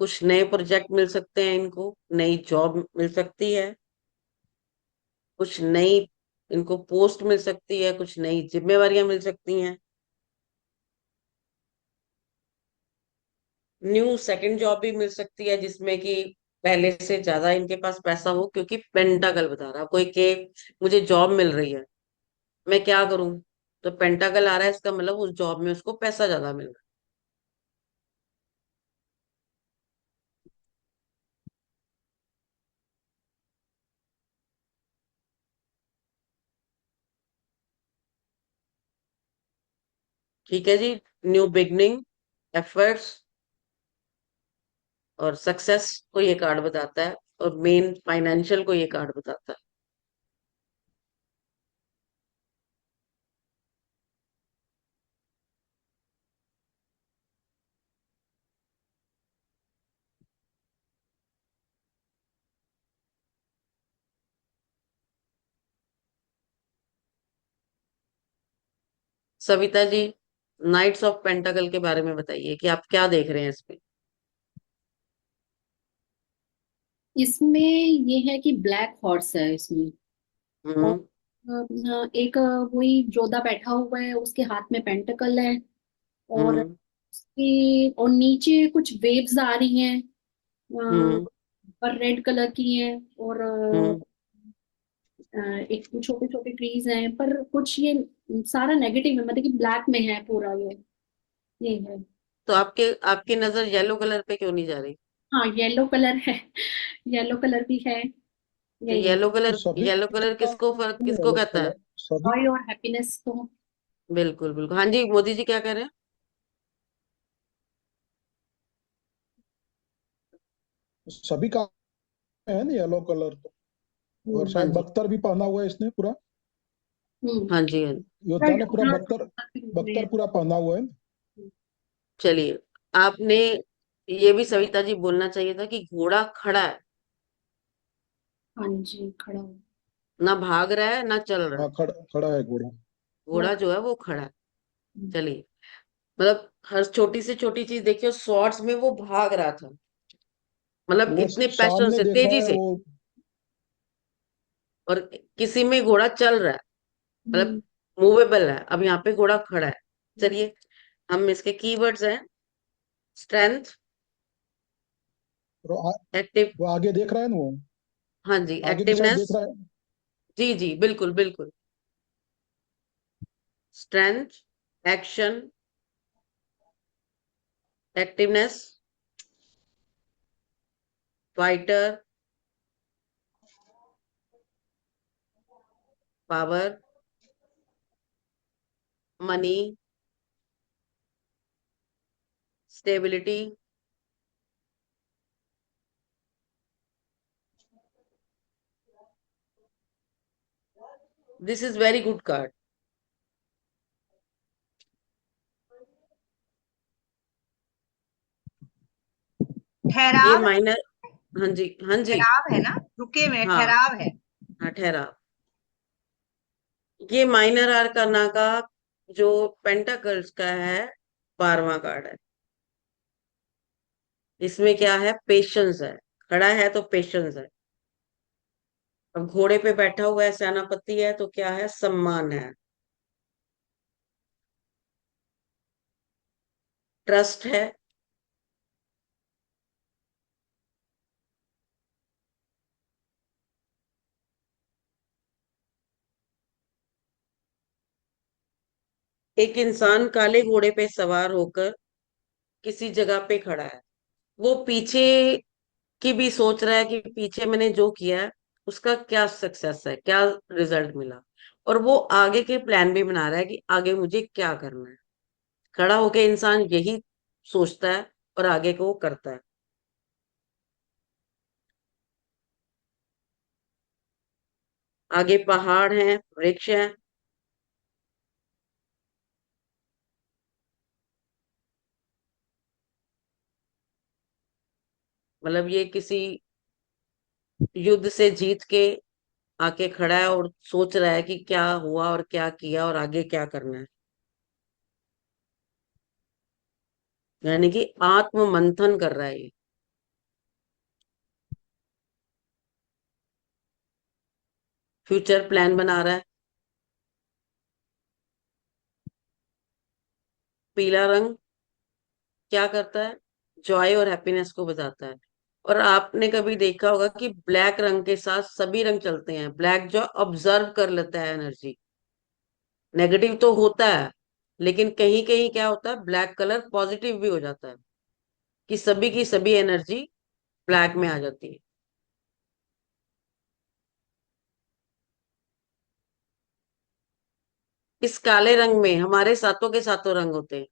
कुछ नए प्रोजेक्ट मिल सकते हैं इनको, नई जॉब मिल सकती है, कुछ नई इनको पोस्ट मिल सकती है, कुछ नई जिम्मेवारियां मिल सकती हैं, न्यू सेकंड जॉब भी मिल सकती है जिसमें कि पहले से ज्यादा इनके पास पैसा हो, क्योंकि पेंटाकल बता रहा है। कोई के मुझे जॉब मिल रही है, मैं क्या करूं, तो पेंटाकल आ रहा है, इसका मतलब उस जॉब में उसको पैसा ज्यादा मिल रहा है। ठीक है जी। न्यू बिगनिंग, एफर्ट्स और सक्सेस को ये कार्ड बताता है, और मेन फाइनेंशियल को ये कार्ड बताता है। सविता जी, नाइट्स ऑफ पेंटाकल के बारे में बताइए कि आप क्या देख रहे हैं इसमें। इसमें ये है कि ब्लैक हॉर्स है इसमें, और हम्म। एक वही जोधा बैठा हुआ है, उसके हाथ में पेंटिकल है, और हम्म। उसके और नीचे कुछ वेव्स आ रही हैं, हम्म। पर रेड कलर की हैं, और हम्म। एक छोटे छोटे ट्रीज हैं, पर कुछ ये सारा नेगेटिव है, मतलब कि ब्लैक में है पूरा ये है। तो आपके आपकी नजर येलो कलर पे क्यों नहीं जा रही? हाँ, येलो कलर है, येलो कलर भी है, तो यही है, तो सभी येलो कलर का नहीं किसको अलग कहता है? कलर सभी जॉय और हैप्पीनेस को। बिल्कुल बिल्कुल, हाँ जी, मोदी जी क्या कह रहे हैं? सभी का है ना येलो कलर तो। और हाँ शायद जी। बख्तर भी पहना हुआ है इसने पूरा, हम्म। हाँ जी। हाँ जी। योद्धा ने पूरा हाँ, बख्तर में। बख्तर पूरा पहना हुआ है। चलिए, आपने ये भी सविता जी बोलना चाहिए था कि घोड़ा खड़ा है, हाँ जी, खड़ा हूँ। ना भाग रहा है ना चल रहा है। हाँ, खड़ा है घोड़ा। थोड़ा घोड़ा जो है वो खड़ा है। हम्म, चलिए, मतलब हर छोटी से छोटी चीज देखिए, शॉर्ट्स में वो भाग रहा था, मतलब वो इतने पैशन सामने से, देख रहा तेजी है से। वो। और किसी में घोड़ा चल रहा है, मतलब हम्म, मूवेबल है, अब यहाँ पे घोड़ा खड़ा है। चलिए, हम इसके कीवर्ड्स हैं, स्ट्रेंथ, वो, एक्टिव, वो आगे देख रहा है ना वो, हाँ जी, आगे की साइड एक्टिवनेस, देख रहा है। जी जी बिल्कुल बिल्कुल, strength, action, activeness, fighter, power, money, stability. This is very good card. ये ठहराव है, माइनर, हाँ जी हाँ जी, ठहराव है ना, रुके हुए हैं, हाँ ठहराव है। हाँ, ठहराव। ये माइनर आर्काना का जो पेंटाकल्स का है 12वां कार्ड है। इसमें क्या है? पेशेंस है, खड़ा है तो पेशेंस है। अब घोड़े पे बैठा हुआ है, सेनापति है, तो क्या है? सम्मान है, ट्रस्ट है, एक इंसान काले घोड़े पे सवार होकर किसी जगह पे खड़ा है, वो पीछे की भी सोच रहा है कि पीछे मैंने जो किया है उसका क्या सक्सेस है, क्या रिजल्ट मिला, और वो आगे के प्लान भी बना रहा है कि आगे मुझे क्या करना है। खड़ा होके इंसान यही सोचता है और आगे को वो करता है। आगे पहाड़ हैं, वृक्ष हैं, मतलब ये किसी युद्ध से जीत के आके खड़ा है और सोच रहा है कि क्या हुआ और क्या किया और आगे क्या करना है, यानी कि आत्म मंथन कर रहा है ये। फ्यूचर प्लान बना रहा है, पीला रंग क्या करता है, जॉय और हैप्पीनेस को बताता है। और आपने कभी देखा होगा कि ब्लैक रंग के साथ सभी रंग चलते हैं। ब्लैक जो ऑब्जर्व कर लेता है एनर्जी, नेगेटिव तो होता है, लेकिन कहीं कहीं क्या होता है, ब्लैक कलर पॉजिटिव भी हो जाता है, कि सभी की सभी एनर्जी ब्लैक में आ जाती है। इस काले रंग में हमारे सातों के सातों रंग होते हैं।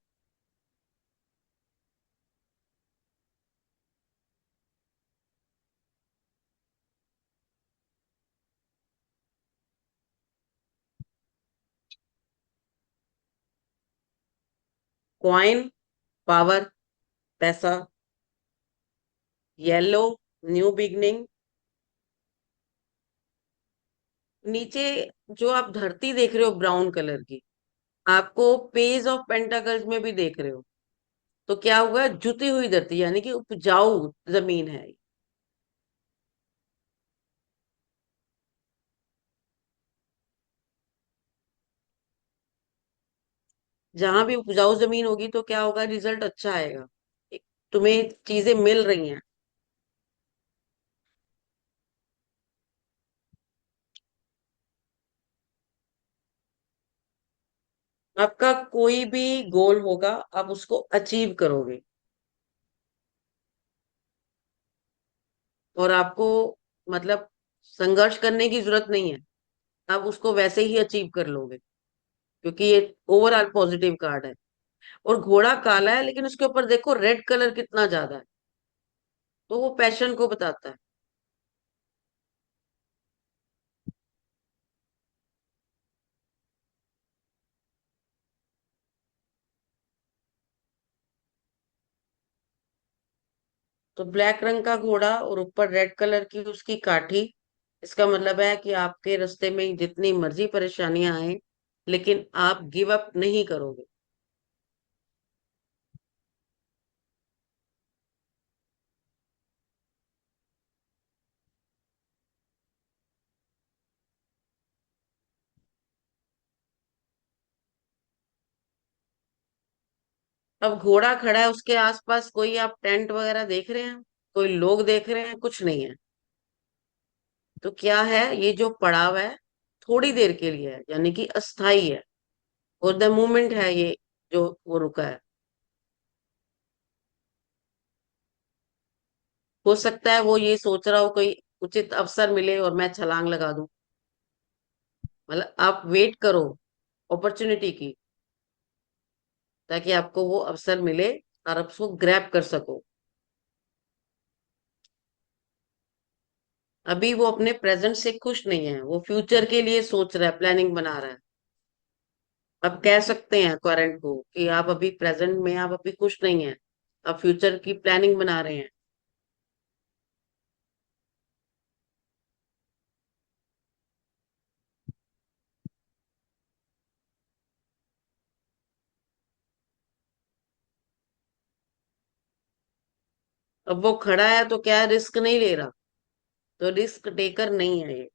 कॉइन, पावर, पैसा। Yellow, new beginning. नीचे जो आप धरती देख रहे हो ब्राउन कलर की, आपको पेज ऑफ पेंटाकल्स में भी देख रहे हो। तो क्या हुआ, जुती हुई धरती, यानी कि उपजाऊ जमीन है। जहां भी उपजाऊ जमीन होगी तो क्या होगा, रिजल्ट अच्छा आएगा, तुम्हें चीजें मिल रही हैं। आपका कोई भी गोल होगा, आप उसको अचीव करोगे, और आपको मतलब संघर्ष करने की जरूरत नहीं है, आप उसको वैसे ही अचीव कर लोगे, क्योंकि ये ओवरऑल पॉजिटिव कार्ड है। और घोड़ा काला है, लेकिन उसके ऊपर देखो रेड कलर कितना ज्यादा है, तो वो पैशन को बताता है। तो ब्लैक रंग का घोड़ा और ऊपर रेड कलर की उसकी काठी, इसका मतलब है कि आपके रास्ते में जितनी मर्जी परेशानियां आए, लेकिन आप गिव अप नहीं करोगे। अब घोड़ा खड़ा है, उसके आसपास कोई आप टेंट वगैरह देख रहे हैं, कोई लोग देख रहे हैं, कुछ नहीं है। तो क्या है, ये जो पड़ाव है थोड़ी देर के लिए है, यानी कि अस्थाई है, और द मोमेंट है ये जो वो रुका है। हो सकता है वो ये सोच रहा हो कोई उचित अवसर मिले और मैं छलांग लगा दूं। मतलब आप वेट करो अपॉर्चुनिटी की, ताकि आपको वो अवसर मिले और आप उसको ग्रैब कर सको। अभी वो अपने प्रेजेंट से खुश नहीं है, वो फ्यूचर के लिए सोच रहा है, प्लानिंग बना रहा है। अब कह सकते हैं क्वारंट को कि आप अभी प्रेजेंट में आप अभी खुश नहीं है, आप फ्यूचर की प्लानिंग बना रहे हैं। अब वो खड़ा है तो क्या रिस्क नहीं ले रहा, तो रिस्क टेकर नहीं है ये।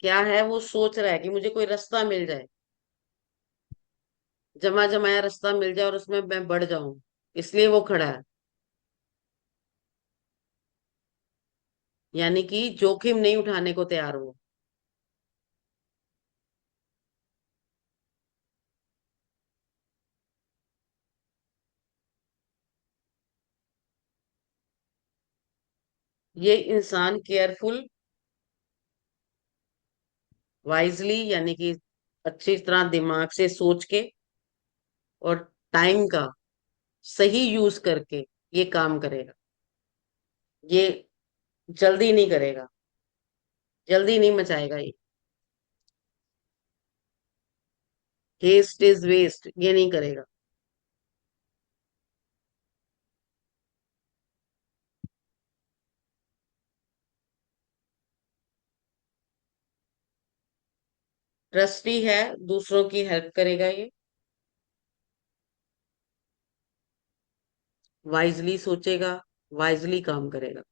क्या है, वो सोच रहा है कि मुझे कोई रास्ता मिल जाए, जमा जमाया रास्ता मिल जाए और उसमें मैं बढ़ जाऊं, इसलिए वो खड़ा है। यानी कि जोखिम नहीं उठाने को तैयार हो। ये इंसान केयरफुल, वाइजली, यानी कि अच्छी तरह दिमाग से सोच के और टाइम का सही यूज करके ये काम करेगा। ये जल्दी नहीं करेगा, जल्दी नहीं मचाएगा ये। हेस्ट इज वेस्ट, ये नहीं करेगा। ट्रस्टी है, दूसरों की हेल्प करेगा ये। वाइजली सोचेगा, वाइजली काम करेगा।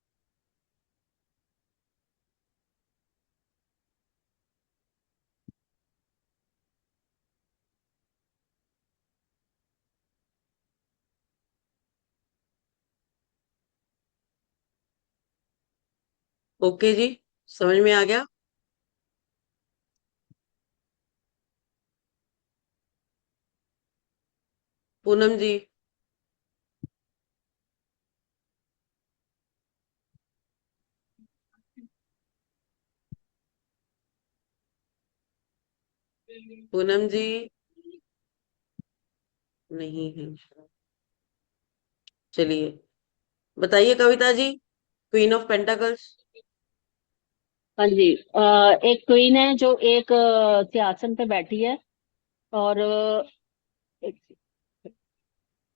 ओके जी, समझ में आ गया। पूनम जी, पूनम जी नहीं है। चलिए बताइए Kavita ji, queen of pentacles. हाँ जी। एक क्वीन है जो एक सिंहासन पे बैठी है, और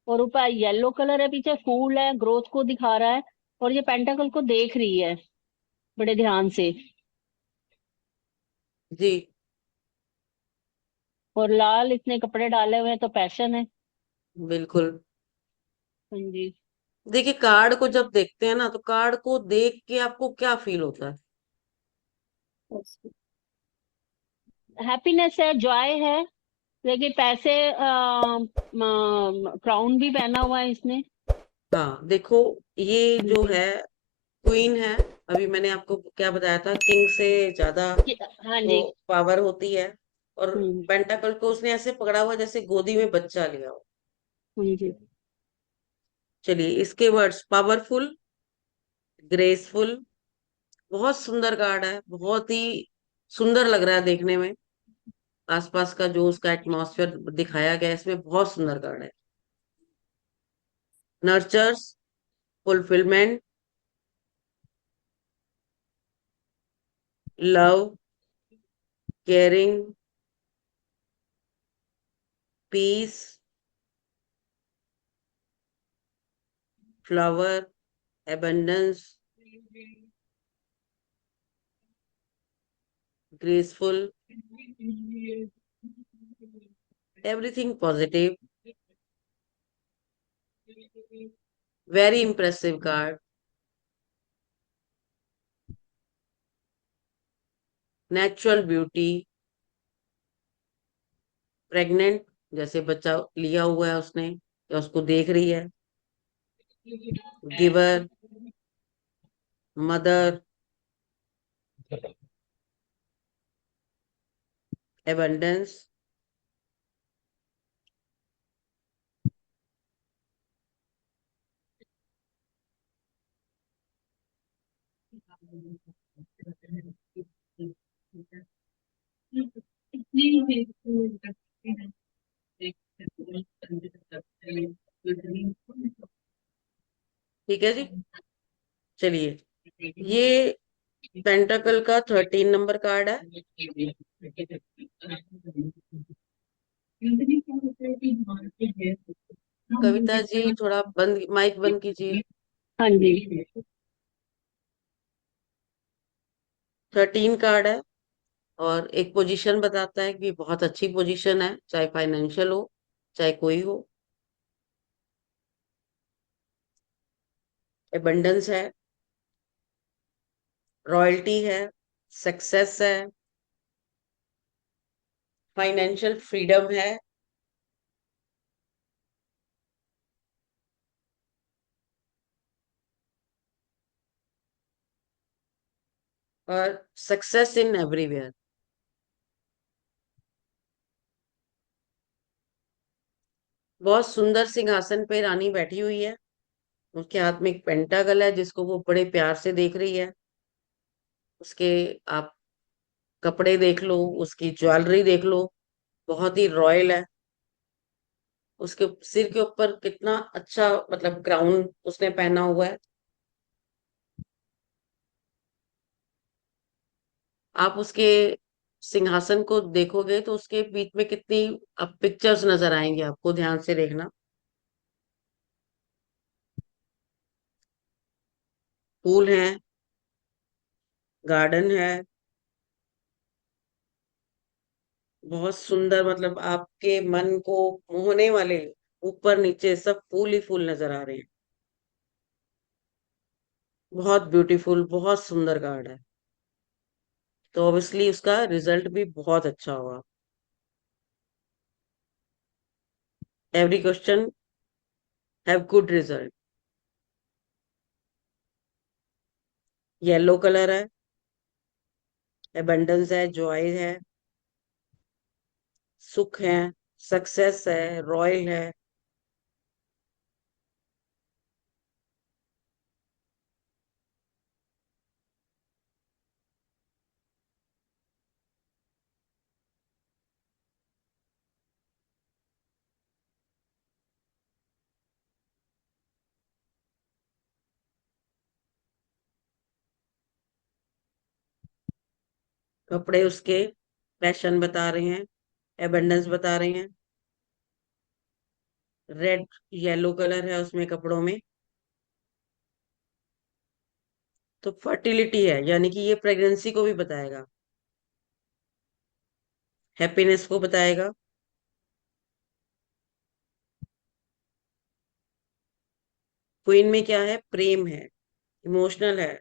और ऊपर येलो कलर है, पीछे फूल है, ग्रोथ को दिखा रहा है, और ये पेंटाकल को देख रही है बड़े ध्यान से। जी और लाल इसने कपड़े डाले हुए हैं, तो पैशन है। बिल्कुल। हाँ जी। देखिए कार्ड को जब देखते हैं ना, तो कार्ड को देख के आपको क्या फील होता है? हैप्पीनेस है, जॉय है, लेकिन पैसे, क्राउन भी पहना हुआ है इसने। हाँ देखो, ये जो जी। है क्वीन है। अभी मैंने आपको क्या बताया था, किंग से ज्यादा हाँ वो जी। पावर होती है। और हम्म। पेंटाकल को उसने ऐसे पकड़ा हुआ जैसे गोदी में बच्चा लिया हो। हाँ जी। चलिए इसके वर्ड्स, पावरफुल, ग्रेसफुल, बहुत सुंदर कार्ड है, बहुत ही सुंदर लग रहा है देखने में। आसपास का जो उसका एटमॉस्फेयर दिखाया गया है, इसमें बहुत सुंदर कार्ड है। Nurtures, fulfilment, love, caring, peace, flower, abundance, graceful, everything positive, very impressive card, natural beauty, pregnant, जैसे बच्चा लिया हुआ है उसने या उसको देख रही है, गिवर, मदर, abundance, ठीक है जी। चलिए ये पेंटाकल का 13 नंबर कार्ड है। कविता जी थोड़ा बंद, माइक बंद कीजिए। हाँ जी। 13 कार्ड है और एक पोजीशन बताता है कि बहुत अच्छी पोजीशन है, चाहे फाइनेंशियल हो चाहे कोई हो। एबंडेंस है, रॉयल्टी है, सक्सेस है, फाइनेंशियल फ्रीडम है, और सक्सेस इन एवरीवेयर। बहुत सुंदर सिंहासन पे रानी बैठी हुई है, उसके हाथ में एक पेंटाकल है जिसको वो बड़े प्यार से देख रही है। उसके आप कपड़े देख लो, उसकी ज्वेलरी देख लो, बहुत ही रॉयल है। उसके सिर के ऊपर कितना अच्छा मतलब क्राउन उसने पहना हुआ है। आप उसके सिंहासन को देखोगे तो उसके बीच में कितनी अब पिक्चर्स नजर आएंगे आपको, ध्यान से देखना। फूल हैं, गार्डन है, बहुत सुंदर, मतलब आपके मन को मोहने वाले ऊपर नीचे सब फूल ही फूल नजर आ रहे हैं। बहुत ब्यूटीफुल, बहुत सुंदर कार्ड है। तो ऑब्वियसली उसका रिजल्ट भी बहुत अच्छा होगा। Every question have good result. Yellow colour है, एबंडेंस है, जॉय है, सुख है, सक्सेस है, रॉयल है। कपड़े उसके पैशन बता रहे हैं, एबंडेंस बता रहे हैं। रेड येलो कलर है उसमें कपड़ों में, तो फर्टिलिटी है, यानी कि ये प्रेगनेंसी को भी बताएगा, हैप्पीनेस को बताएगा। क्वीन में क्या है? प्रेम है, इमोशनल है।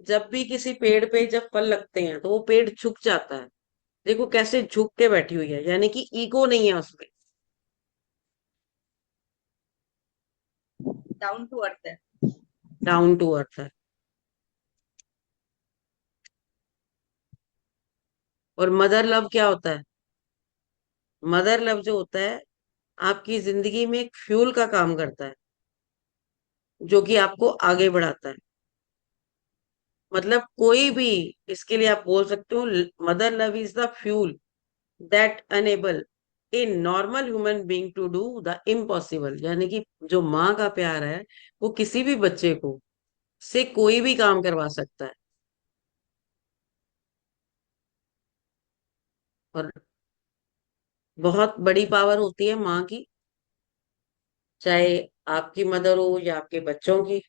जब भी किसी पेड़ पे जब फल लगते हैं तो वो पेड़ झुक जाता है। देखो कैसे झुक के बैठी हुई है, यानी कि ईगो नहीं है उसमें। डाउन टू अर्थ है। डाउन टू अर्थ है। और मदर लव क्या होता है? मदर लव जो होता है, आपकी जिंदगी में एक फ्यूल का काम करता है, जो कि आपको आगे बढ़ाता है। मतलब कोई भी, इसके लिए आप बोल सकते हो, mother love is the fuel that enable a normal human being to do the impossible. यानी कि जो माँ का प्यार है, वो किसी भी बच्चे को से कोई भी काम करवा सकता है। और बहुत बड़ी पावर होती है माँ की, चाहे आपकी मदर हो या आपके बच्चों की।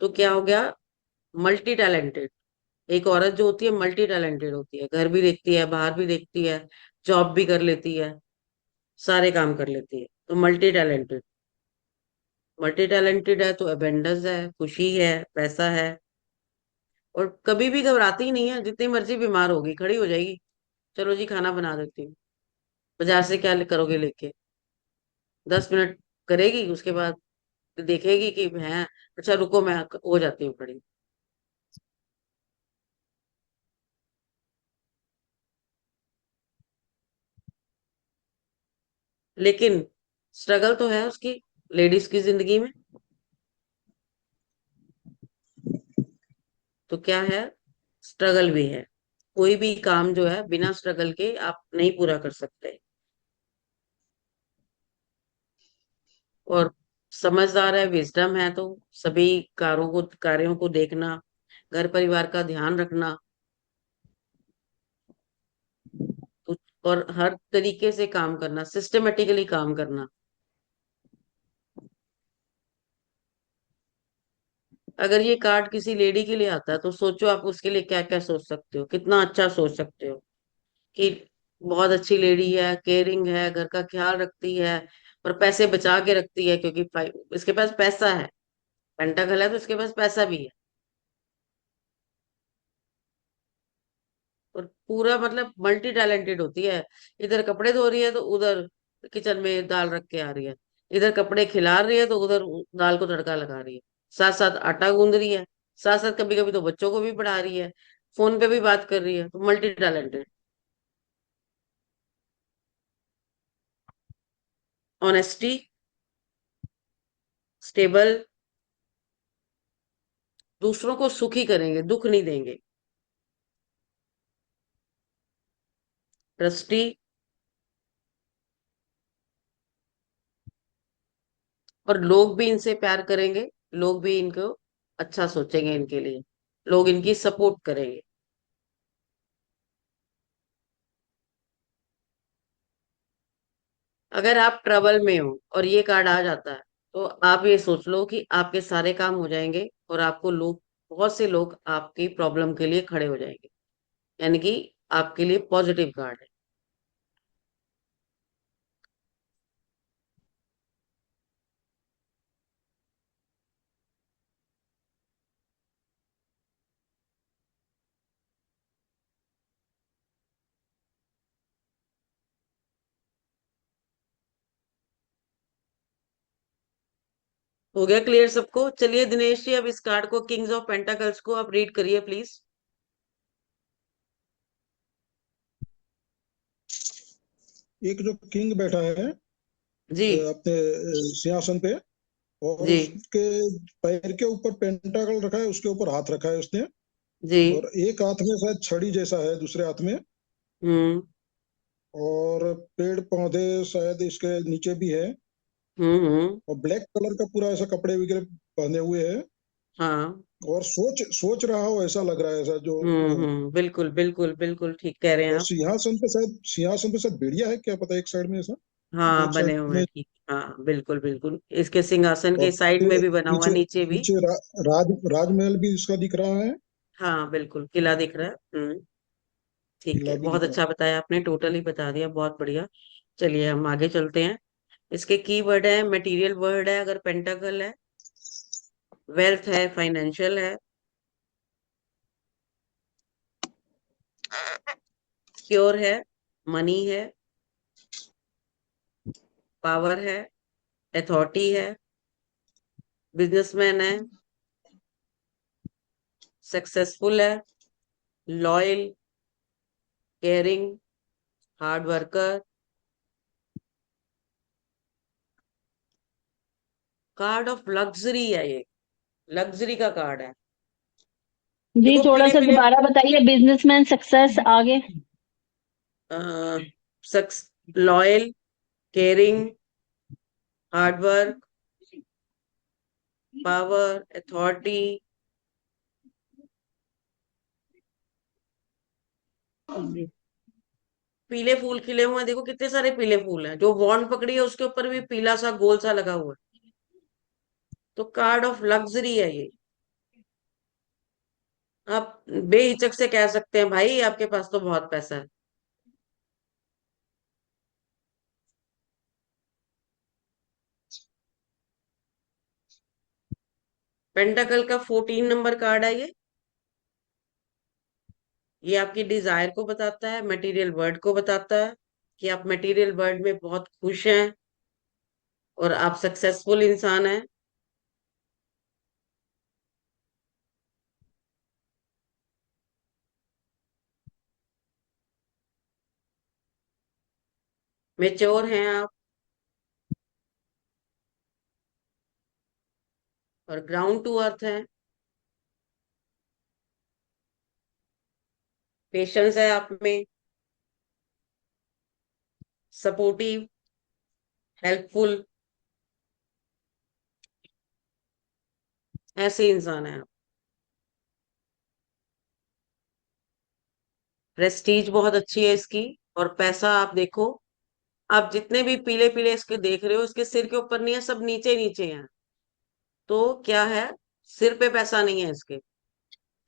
तो क्या हो गया? Multi talented. एक औरत जो होती है मल्टी टैलेंटेड होती है, घर भी देखती है, बाहर भी देखती है, जॉब भी कर लेती है, सारे काम कर लेती है, तो मल्टी टैलेंटेड। मल्टी टैलेंटेड है तो अबेंडेंस है, खुशी है, पैसा है। और कभी भी घबराती ही नहीं है, जितनी मर्जी बीमार होगी खड़ी हो जाएगी, चलो जी खाना बना देती हूँ। बाजार से क्या करोगे लेके, 10 मिनट करेगी, उसके बाद देखेगी कि है, अच्छा रुको मैं हो जाती हूँ खड़ी। लेकिन स्ट्रगल तो है उसकी, लेडीज की जिंदगी में। तो क्या है? स्ट्रगल भी है। कोई भी काम जो है बिना स्ट्रगल के आप नहीं पूरा कर सकते। और समझदार है, विजडम है, तो सभी कार्यों को देखना, घर परिवार का ध्यान रखना, तो- और हर तरीके से काम करना, सिस्टमेटिकली काम करना। अगर ये कार्ड किसी लेडी के लिए आता है तो सोचो आप उसके लिए क्या क्या सोच सकते हो, कितना अच्छा सोच सकते हो कि बहुत अच्छी लेडी है, केयरिंग है, घर का ख्याल रखती है, और पैसे बचा के रखती है, क्योंकि इसके पास पैसा है। पेंटाकल है तो इसके पास पैसा भी है। और पूरा मतलब मल्टी टैलेंटेड होती है। इधर कपड़े धो रही है तो उधर किचन में दाल रख के आ रही है, इधर कपड़े खिला रही है तो उधर दाल को तड़का लगा रही है, साथ साथ आटा गूंद रही है, साथ साथ कभी कभी तो बच्चों को भी पढ़ा रही है, फोन पे भी बात कर रही है, तो मल्टी टैलेंटेड। ऑनेस्टी, स्टेबल, दूसरों को सुखी करेंगे, दुख नहीं देंगे। ट्रस्टी, और लोग भी इनसे प्यार करेंगे, लोग भी इनको अच्छा सोचेंगे, इनके लिए लोग इनकी सपोर्ट करेंगे। अगर आप ट्रबल में हो और ये कार्ड आ जाता है, तो आप ये सोच लो कि आपके सारे काम हो जाएंगे, और आपको लोग, बहुत से लोग आपकी प्रॉब्लम के लिए खड़े हो जाएंगे। यानी कि आपके लिए पॉजिटिव कार्ड है। हो गया क्लियर सबको? चलिए दिनेश जी, अब इस कार्ड को किंग्स ऑफ पेंटाकल्स को आप रीड करिए प्लीज। एक जो किंग बैठा है जी अपने सिंहासन पे, और जी उसके पैर के ऊपर पेंटाकल रखा है, उसके ऊपर हाथ रखा है उसने, जी। और एक हाथ में शायद छड़ी जैसा है दूसरे हाथ में, हम्म और पेड़ पौधे शायद इसके नीचे भी है, हम्म। और ब्लैक कलर का पूरा ऐसा कपड़े वगैरह पहने हुए है, हाँ। और सोच सोच रहा हो ऐसा लग रहा है, ऐसा जो बिल्कुल बिल्कुल बिल्कुल ठीक कह रहे हैं और आप। सिंहासन पे शायद भेड़िया है, क्या पता, एक साइड में ऐसा, हाँ एक बने साइड हुए हैं में, ठीक। हाँ बिल्कुल बिल्कुल, इसके सिंहासन और के साइड में भी बना हुआ, पीछे नीचे भी। पीछे राजमहल भी इसका दिख रहा है, हाँ बिल्कुल, किला दिख रहा है। ठीक किला है, भी बहुत दिख रहा अच्छा बताया आपने, टोटली बता दिया, बहुत बढ़िया। चलिए हम आगे चलते हैं। इसके की वर्ड है, मटेरियल वर्ड है, अगर पेंटाकल है, वेल्थ है, फाइनेंशियल है, क्योर है, मनी है, पावर है, अथॉरिटी है, बिजनेसमैन है, सक्सेसफुल है, loyal, caring, hard worker. Card of luxury है ये, लग्जरी का कार्ड है। जी देखो थोड़ा पीले सा पीले, दोबारा बताइए, बिजनेसमैन, सक्सेस, आगे। सक्स loyal, caring, hard work, power, authority. पीले फूल खिले हुए हैं, देखो कितने सारे पीले फूल हैं, जो वॉन्ड पकड़ी है उसके ऊपर भी पीला सा गोल सा लगा हुआ है। तो कार्ड ऑफ लग्जरी है ये। आप बेहिचक से कह सकते हैं भाई आपके पास तो बहुत पैसा है। पेंटाकल का 14 नंबर कार्ड है ये आपकी डिजायर को बताता है, मटेरियल वर्ड को बताता है कि आप मटेरियल वर्ड में बहुत खुश हैं और आप सक्सेसफुल इंसान हैं। मेच्योर हैं आप, और ग्राउंड टू अर्थ हैं। पेशेंस है आप में, सपोर्टिव, हेल्पफुल, ऐसे इंसान हैं आप। प्रेस्टीज बहुत अच्छी है इसकी, और पैसा आप देखो, आप जितने भी पीले पीले इसके देख रहे हो, इसके सिर के ऊपर नहीं है, सब नीचे नीचे हैं। तो क्या है, सिर पे पैसा नहीं है इसके।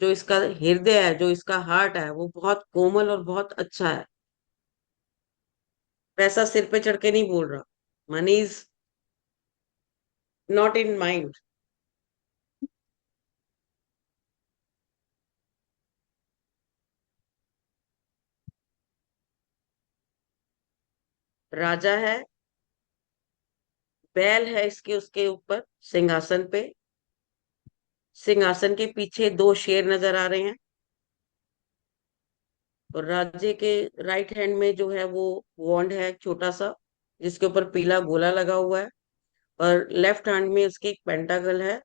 जो इसका हृदय है, जो इसका हार्ट है, वो बहुत कोमल और बहुत अच्छा है। पैसा सिर पे चढ़ के नहीं बोल रहा। Money is not in mind. राजा है, बैल है इसके उसके ऊपर सिंहासन पे। सिंहासन के पीछे दो शेर नजर आ रहे हैं, और राज्य के राइट हैंड में जो है वो वॉन्ड है छोटा सा, जिसके ऊपर पीला गोला लगा हुआ है, और लेफ्ट हैंड में उसके एक पेंटागल है।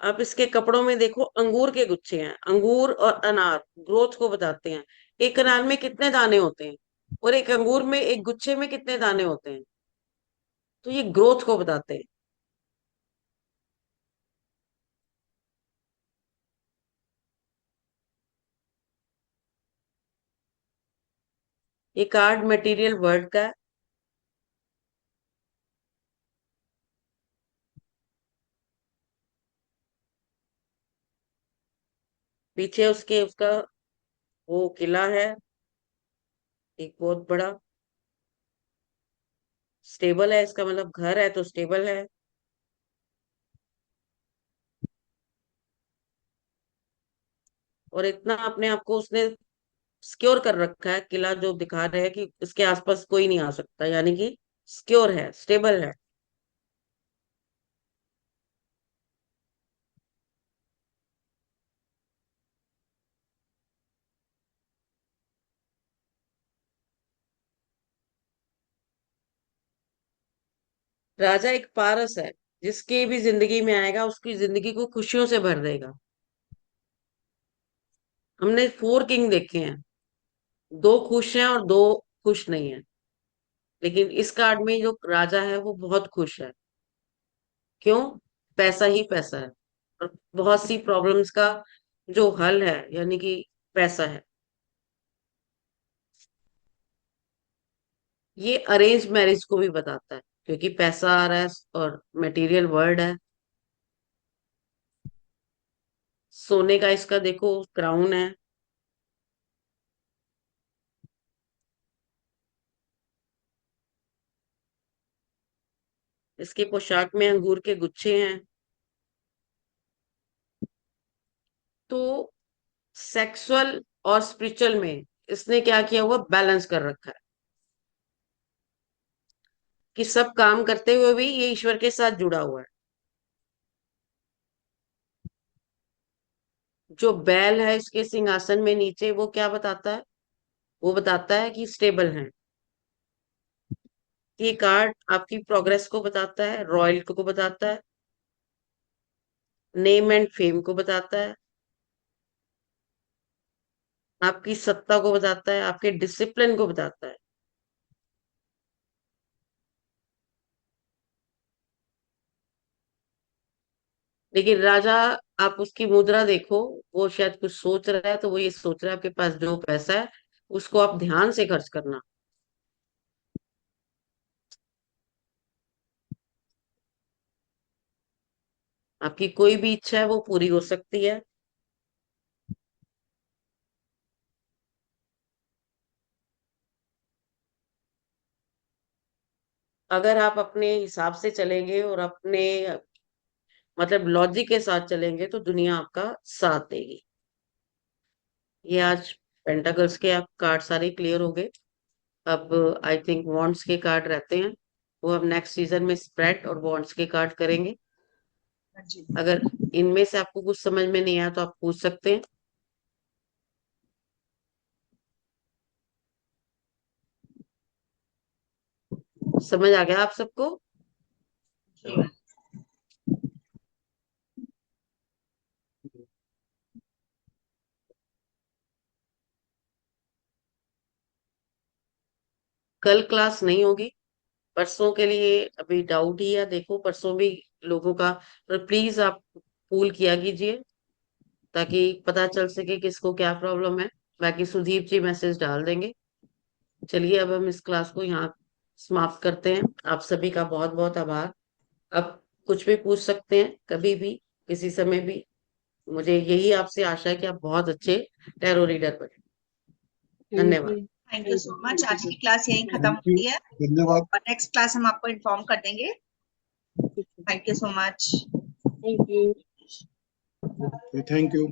आप इसके कपड़ों में देखो, अंगूर के गुच्छे हैं। अंगूर और अनार ग्रोथ को बताते हैं। एक अनार में कितने दाने होते हैं, और एक अंगूर में, एक गुच्छे में कितने दाने होते हैं, तो ये ग्रोथ को बताते हैं। ये कार्ड मटेरियल वर्ल्ड का है। पीछे उसके उसका वो किला है, एक बहुत बड़ा। स्टेबल है, इसका मतलब घर है तो स्टेबल है। और इतना अपने आप को उसने सिक्योर कर रखा है, किला जो दिखा रहे हैं कि इसके आसपास कोई नहीं आ सकता, यानी कि सिक्योर है, स्टेबल है। राजा एक पारस है, जिसकी भी जिंदगी में आएगा उसकी जिंदगी को खुशियों से भर देगा। हमने 4 किंग देखे हैं, 2 खुश हैं और 2 खुश नहीं है। लेकिन इस कार्ड में जो राजा है वो बहुत खुश है। क्यों? पैसा ही पैसा है, और बहुत सी प्रॉब्लम्स का जो हल है यानी कि पैसा है। ये अरेंज मैरिज को भी बताता है, क्योंकि पैसा आ रहा है और मटेरियल वर्ल्ड है। सोने का इसका देखो क्राउन है। इसकी पोशाक में अंगूर के गुच्छे हैं। तो सेक्सुअल और स्पिरिचुअल में इसने क्या किया हुआ, बैलेंस कर रखा है कि सब काम करते हुए भी ये ईश्वर के साथ जुड़ा हुआ है। जो बैल है इसके सिंहासन में नीचे, वो क्या बताता है? वो बताता है कि स्टेबल है। ये कार्ड आपकी प्रोग्रेस को बताता है, रॉयल को बताता है, नेम एंड फेम को बताता है, आपकी सत्ता को बताता है, आपके डिसिप्लिन को बताता है। लेकिन राजा, आप उसकी मुद्रा देखो, वो शायद कुछ सोच रहा है। तो वो ये सोच रहा है आपके पास जो पैसा है उसको आप ध्यान से खर्च करना। आपकी कोई भी इच्छा है वो पूरी हो सकती है। अगर आप अपने हिसाब से चलेंगे और अपने मतलब लॉजिक के साथ चलेंगे तो दुनिया आपका साथ देगी। ये आज पेंटाकल्स के आप कार्ड सारे क्लियर हो गए। अब आई थिंक वॉन्ड्स के कार्ड रहते हैं, वो हम नेक्स्ट सीजन में स्प्रेड और वॉन्ड्स के कार्ड करेंगे। हाँ जी। अगर इनमें से आपको कुछ समझ में नहीं आया तो आप पूछ सकते हैं। समझ आ गया आप सबको? कल क्लास नहीं होगी, परसों के लिए अभी डाउट ही है। देखो परसों भी लोगों का, पर प्लीज आप पूल किया कीजिए ताकि पता चल सके किसको क्या प्रॉब्लम है। बाकी सुदीप जी मैसेज डाल देंगे। चलिए अब हम इस क्लास को यहाँ समाप्त करते हैं। आप सभी का बहुत बहुत आभार। अब कुछ भी पूछ सकते हैं कभी भी, किसी समय भी। मुझे यही आपसे आशा है कि आप बहुत अच्छे टैरो रीडर बने। धन्यवाद। Thank you so much. आज की क्लास यहीं खत्म थैंक यू, होती है धन्यवाद। और नेक्स्ट क्लास हम आपको इन्फॉर्म कर देंगे। Thank you so much. Thank you. Thank you.